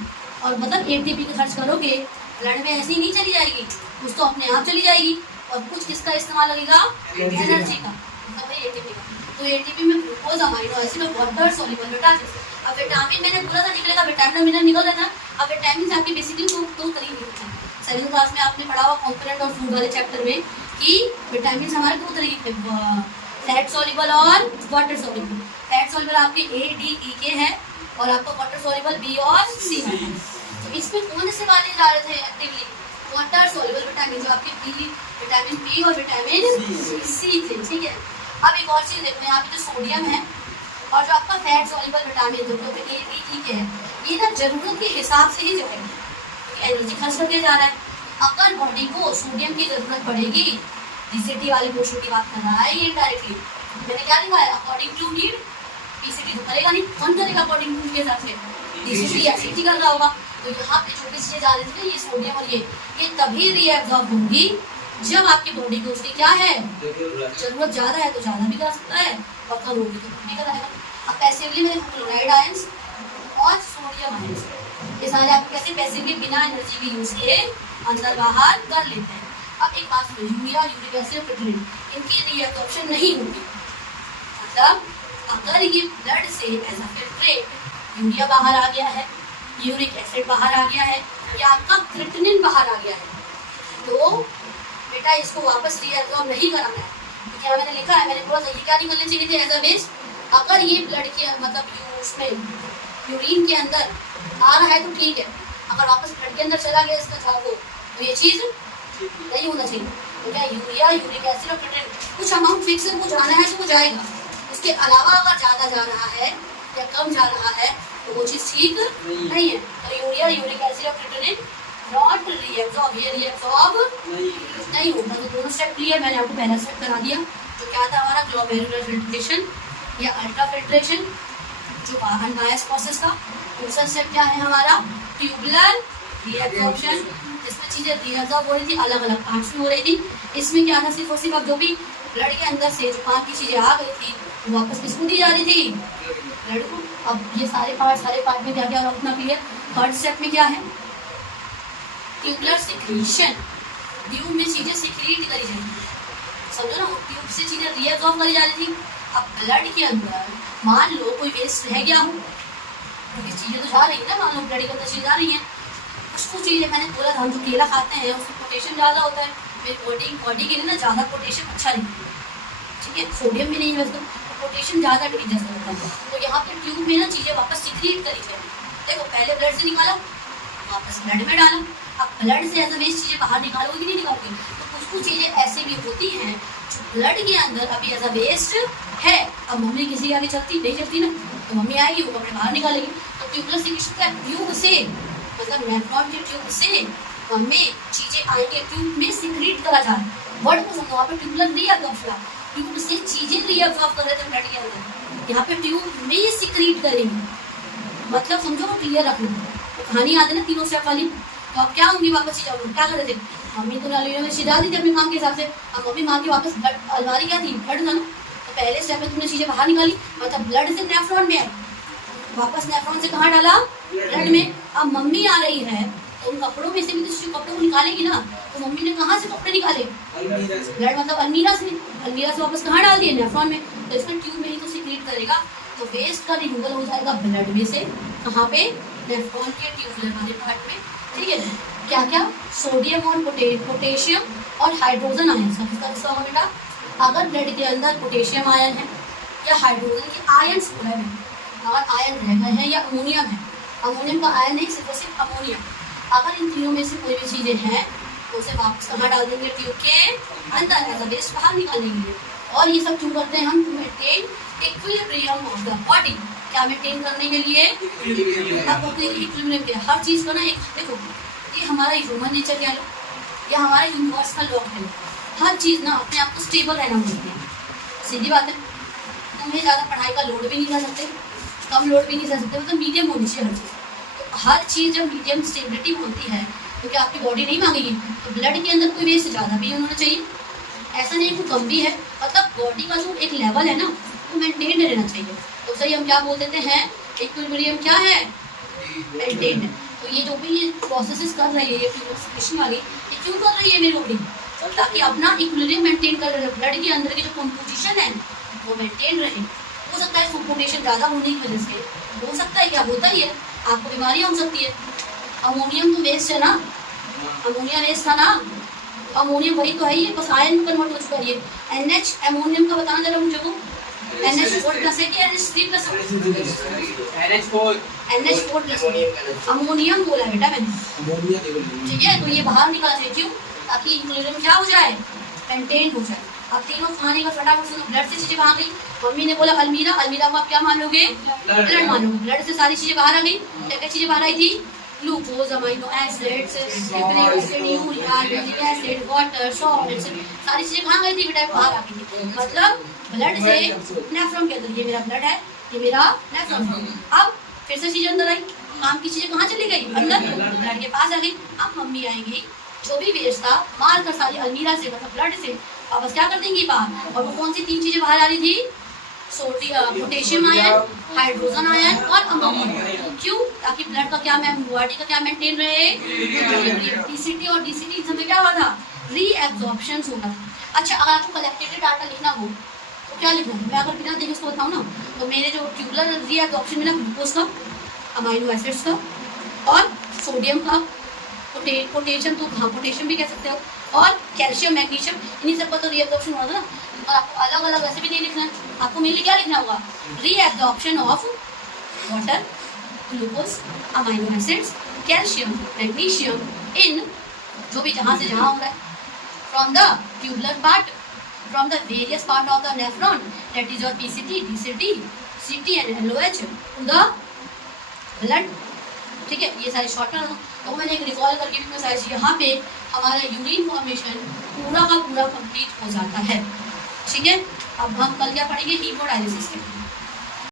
और मतलब ATP का खर्च करोगे ब्लड में ऐसे ही नहीं चली जाएगी, कुछ तो अपने आप चली जाएगी, और कुछ किसका इस्तेमाल लगेगा, एनर्जी का, मतलब ATP का। तो ATP में ग्लूकोज, अमीनो एसिड और वाटर सॉल्युबल विटामिन। अब विटामिन मैंने बोला था निकलेगा, विटामिन मिनरल निकल रहा था। अब विटामिन आपकी बेसिकली दो तरीके होते हैं, 7th क्लास में आपने पढ़ा हुआ कॉम्पोनेंट और फूड वाले चैप्टर में कि विटामिन हमारे दो तरीके के, फैट सॉल्युबल और वाटर सॉल्युबल। फैट सॉल्युबल आपके A, D, E, K है, और आपका वाटर सॉल्युबल B और C है। तो इसमें कौन से वाले जा रहे थे एक्टिवली, वाटर सॉल्युबल विटामिन, जो आपके विटामिन B और विटामिन C थे, ठीक है। अब एक और चीज़ देखो, यहाँ पे जो सोडियम है और जो आपका फैट सॉल्युबल विटामिन जो A, D, E के है, ये ना जरूरत के हिसाब से ही जो है एनर्जी खर्च करके जा रहा है। अगर बॉडी को सोडियम की जरूरत पड़ेगी, डीसीटी वाले पोर्शन की बात कर रहा है ये डायरेक्टली, मैंने क्या लिखा है अकॉर्डिंग टू नीड, पीसीटी तो करेगा नहीं, कौन करेगा अकॉर्डिंग टू के हिसाब से, डीसीटी या सीटी कर रहा होगा। तो यहाँ पे छोटी चीजें जा रही थी ये सोडियम और ये तभी रीएब्जॉर्ब होंगी जब आपकी बॉडी को उसकी क्या है जरूरत ज्यादा है, तो ज्यादा भी करा सकता है और कम होगी तो कम भी कराएगा। अब पैसिवली में क्लोराइड आयंस और सोडियम आयंस ये सारे आप कैसे पैसिवली बिना एनर्जी के यूज किए अंदर बाहर कर लेते हैं। अब एक बात सुनिए, यूरिया, यूरिक एसिड, पिटरीन इनकी रीएब्जॉर्प्शन नहीं होगी, मतलब अगर ये ब्लड से एज अ फिल्ट्रेट यूरिया बाहर आ गया है, यूरिक एसिड बाहर आ गया है या आपका क्रिएटिनिन बाहर आ गया है, तो बेटा इसको वापस रीएब्जॉर्ब नहीं कराना है। क्योंकि यहाँ मैंने लिखा है, मैंने बोला था ये क्या नहीं करना चाहिए थे एज अ वेस्ट, अगर ये ब्लड के मतलब उसमें यूरिन के अंदर आ रहा है तो ठीक है, अगर वापस ब्लड के अंदर चला गया इसका झाग तो ये चीज़ नहीं होना चाहिए। तो क्या यूरिया, यूरिक एसिड और क्रिएटिनिन कुछ अमाउंट फिक्स है, वो जाना है तो वो जाएगा, उसके अलावा अगर ज़्यादा जा रहा है या कम जा रहा है तो वो चीज़ ठीक नहीं है। तो यूरिया, यूरिक एसिड और क्रिएटिनिन नॉट रीएब्जॉर्ब, ये रीएब्जॉर्ब नहीं होगा। तो दोनों स्टेप क्लियर, मैंने आपको पहला स्टेप करा दिया जो क्या था हमारा ग्लोमेरुलर फिल्ट्रेशन या अल्ट्रा फिल्ट्रेशन जो अनबायस्ड प्रोसेस था। दूसरा स्टेप क्या है हमारा ट्यूबुलर रीएब्जॉर्प्शन, जिसमें चीज़ें रीएब्जॉर्ब हो रही थी अलग अलग पार्ट्स में हो रही थी। इसमें क्या था सिर्फ और सिर्फ अब जो भी ब्लड के अंदर से जो काम की चीज़ें आ गई थी वो वापस किसको दी जा रही थी ब्लड को। अब ये सारे पार्ट में क्या क्या होगा उतना क्लियर। थर्ड स्टेप में क्या है ट्यूबुलर सिक्रीशन, ट्यूब में चीजें सिक्रीट करी जाएंगी, समझो ना, ट्यूब से चीजें रीएब्जॉर्ब करी जा रही थी। अब ब्लड के अंदर मान लो कोई वेस्ट रह गया हो, क्योंकि चीजें तो जा रही है ना, मान लो ब्लड के अंदर चीजें जा रही हैं, कुछ चीजें मैंने बोला था हम जो केला खाते हैं उसमें पोटेशियम ज़्यादा होता है, मेरी बॉडी के लिए ना ज़्यादा पोटेशियम अच्छा नहीं है, ठीक है, सोडियम भी नहीं है वैसे, पोटेशियम ज़्यादा ड्रिंक जैसा होता है। तो यहाँ पे ट्यूब में ना चीज़ें वापस सिक्रीट करी जाएंगी। देखो पहले ब्लड से निकाला वापस ब्लड में डाला, अब ब्लड से एज अ वेस्ट चीज़ें बाहर निकालोगे कि नहीं निकालोगे, तो कुछ चीज़ें ऐसे भी होती हैं जो ब्लड के अंदर अभी एज अ वेस्ट है। अब मम्मी किसी के आगे चलती नहीं चलती ना, तो मम्मी आएगी वो कपड़े बाहर निकालेगी। तो ट्यूबुलर सिक्रीशन का ट्यूब से मतलब नेफ्रॉन के ट्यूब से मम्मी चीज़ें आएंगे, ट्यूब में सिक्रीट करा जा रहा है। वर्ड को समझो, वहाँ पर ट्यूबुलर रीअब्जॉर्प्शन, ट्यूब से चीज़ें रीअब्जॉर्ब कर रहे थे ब्लड के अंदर, यहाँ पे ट्यूब में सिक्रीट करेंगे, मतलब समझो वो क्लियर रख लो। तो कहानी आती है ना तीनों स्टेप वाली, तो अब क्या होंगी वापस चीज़ें क्या कर रहे थे मम्मी तो अलमीरा में छिड़ा दी थी अपने काम के हिसाब से। अब मम्मी मार के वापस अलमारी क्या थी ब्लड था ना, तो पहले स्टेप में तुमने चीज़ें बाहर निकाली, मतलब ब्लड से नेफ्रॉन में आई, वापस नेफ्रॉन से कहाँ डाला ब्लड में। अब मम्मी आ रही है तो उन कपड़ों में से भी तो कपड़ों को निकालेगी ना, तो मम्मी ने कहाँ से कपड़े निकाले ब्लड मतलब अलमीरा से वापस कहाँ डाल दिए नेफ्रॉन में, तो इसमें ट्यूब में ही तो सिक्रीट करेगा। तो वेस्ट का रिमूवल हो जाएगा ब्लड में से, कहाँ पे नेफ्रॉन के ट्यूबुलर वाले पार्ट में, ठीक है। क्या क्या सोडियम और पोटेशियम और हाइड्रोजन आयन किसका होगा बेटा, अगर ब्लड के अंदर पोटेशियम आयन है या हाइड्रोजन के आयन पूरा है, अगर आयन रह गए हैं या अमोनियम है, अमोनियम का आयन नहीं सिर्फ अमोनियम, अगर इन तीनों में से कोई भी चीज़ें हैं तो उसे वापस कहाँ डाल देंगे ट्यूब के अंदर एज अ वेस्ट बाहर निकालने के लिए। और ये सब क्यों करते हैं हम, to maintain equilibrium of the body, क्या मेंटेन करने के लिए, अब अपने इक्विलिब्रियम के हर चीज़ को ना एक देखो ये हमारा ह्यूमन नेचर कह लो या हमारा यूनिवर्सल लॉ कह लो, हर चीज़ ना अपने आप को स्टेबल रहना चाहिए, सीधी बात है। तुम्हें ज़्यादा पढ़ाई का लोड भी नहीं कर सकते, कम लोड भी नहीं कर सकते, मतलब मीडियम होनी चाहिए हर चीज़। तो हर चीज़ जब मीडियम स्टेबिलिटी होती है क्योंकि आपकी बॉडी नहीं मांगेगी, तो ब्लड के अंदर कोई वेस्ट ज़्यादा भी होना चाहिए, ऐसा नहीं कि कम भी है, मतलब बॉडी का जो एक लेवल है ना वो मेंटेन रहना चाहिए। तो सही हम क्या बोल देते हैं इक्विलिब्रियम क्या है मेंटेन है। तो ये जो भी ये प्रोसेसेस कर रही है ये फिल्ट्रेशन वाली, ये क्यों कर रही है मेरी बॉडी, ताकि अपना इक्विलिब्रियम मेंटेन कर रहे, ब्लड के अंदर की जो कंपोजिशन है वो मेंटेन रहे। हो सकता है पोटेशियम ज़्यादा होने की वजह से, हो सकता है क्या होता ही है आपको बीमारियाँ हो सकती है। अमोनियम तो वेस्ट है ना, अमोनिया वेस्ट था ना, अमोनियम वही तो है, ये बस आयन में कन्वर्ट हो चुका है। ये NH अमोनियम का बताना जरा मुझे को, NH4+ है कि NH3+? NH4+। अमोनियम बोला बेटा मैंने, ठीक है। तो ये बाहर निकाला जाए, क्यों, ताकि इक्विलिब्रियम क्या हो जाए मेंटेन हो जाए। अब तीनों खाने का फटाफट सुनो, ब्लड से चीज़ें बाहर गई, मम्मी ने बोला अलमीरा, अलमीरा को आप क्या मान लोगे ब्लड मान लोगे, ब्लड से सारी चीज़ें बाहर आ गई, क्या क्या चीज़ें बाहर आई थी glucose, amino acids, urea, uric acid, water, salts, सारी चीजें कहाँ गई थी बेटा? बाहर आ गई थी। मतलब ब्लड से नेफ्रॉन के अंदर, ये मेरा ब्लड है, ये मेरा नेफ्रॉन है। अब फिर से चीजें अंदर आई, काम की चीजें कहाँ चली गई? अंदर, ब्लड के पास आ गई। अब मम्मी आएंगी, जो भी वेस्ट था मार कर सारी अलमीरा से, मतलब ब्लड से वापस क्या कर देंगी? बाहर। और वो कौन सी 3 चीजें बाहर आ रही थी? पोटेशियम आयन, हाइड्रोजन आयन और अमोनिया। क्यों? ताकि ब्लड का क्या बॉडी का क्या मेंटेन रहे? टीसीटी और डीसीटी समय क्या हुआ था? रीएब्जॉर्प्शन हो रहा था। अच्छा, अगर आपको कलेक्टेड डाटा लिखना हो तो क्या लिखूँ मैं? अगर बिना देखे उसको बताऊँ ना, तो मेरे जो ट्यूबुलर रीएब्जॉर्प्शन में ना ग्लूकोज का, अमीनो एसिड्स का और सोडियम का, पोटेशियम, तो हाँ पोटेशियम भी कह सकते हो, और कैल्शियम, मैग्नीशियम, इन्हीं सब का तो रीएब्जॉर्प्शन हुआ था ना। और आपको अलग अलग वैसे भी नहीं लिखना है, आपको मेनली क्या लिखना होगा? Reabsorption of water, glucose, amino acids, calcium, magnesium इन, जो भी जहाँ से जहाँ हो रहा है, from the tubular part, from the various part of the nephron, that is your PCT, DCT, CT and LOH to the blood. ठीक है, ये सारे शॉर्टकट तो मैंने एक रिकॉल करके भी मैं सारी, यहाँ पे हमारा यूरिन फॉर्मेशन पूरा का पूरा कंप्लीट हो जाता है। ठीक है, अब हम कल क्या पढ़ेंगे? हीमोडायलिसिस के।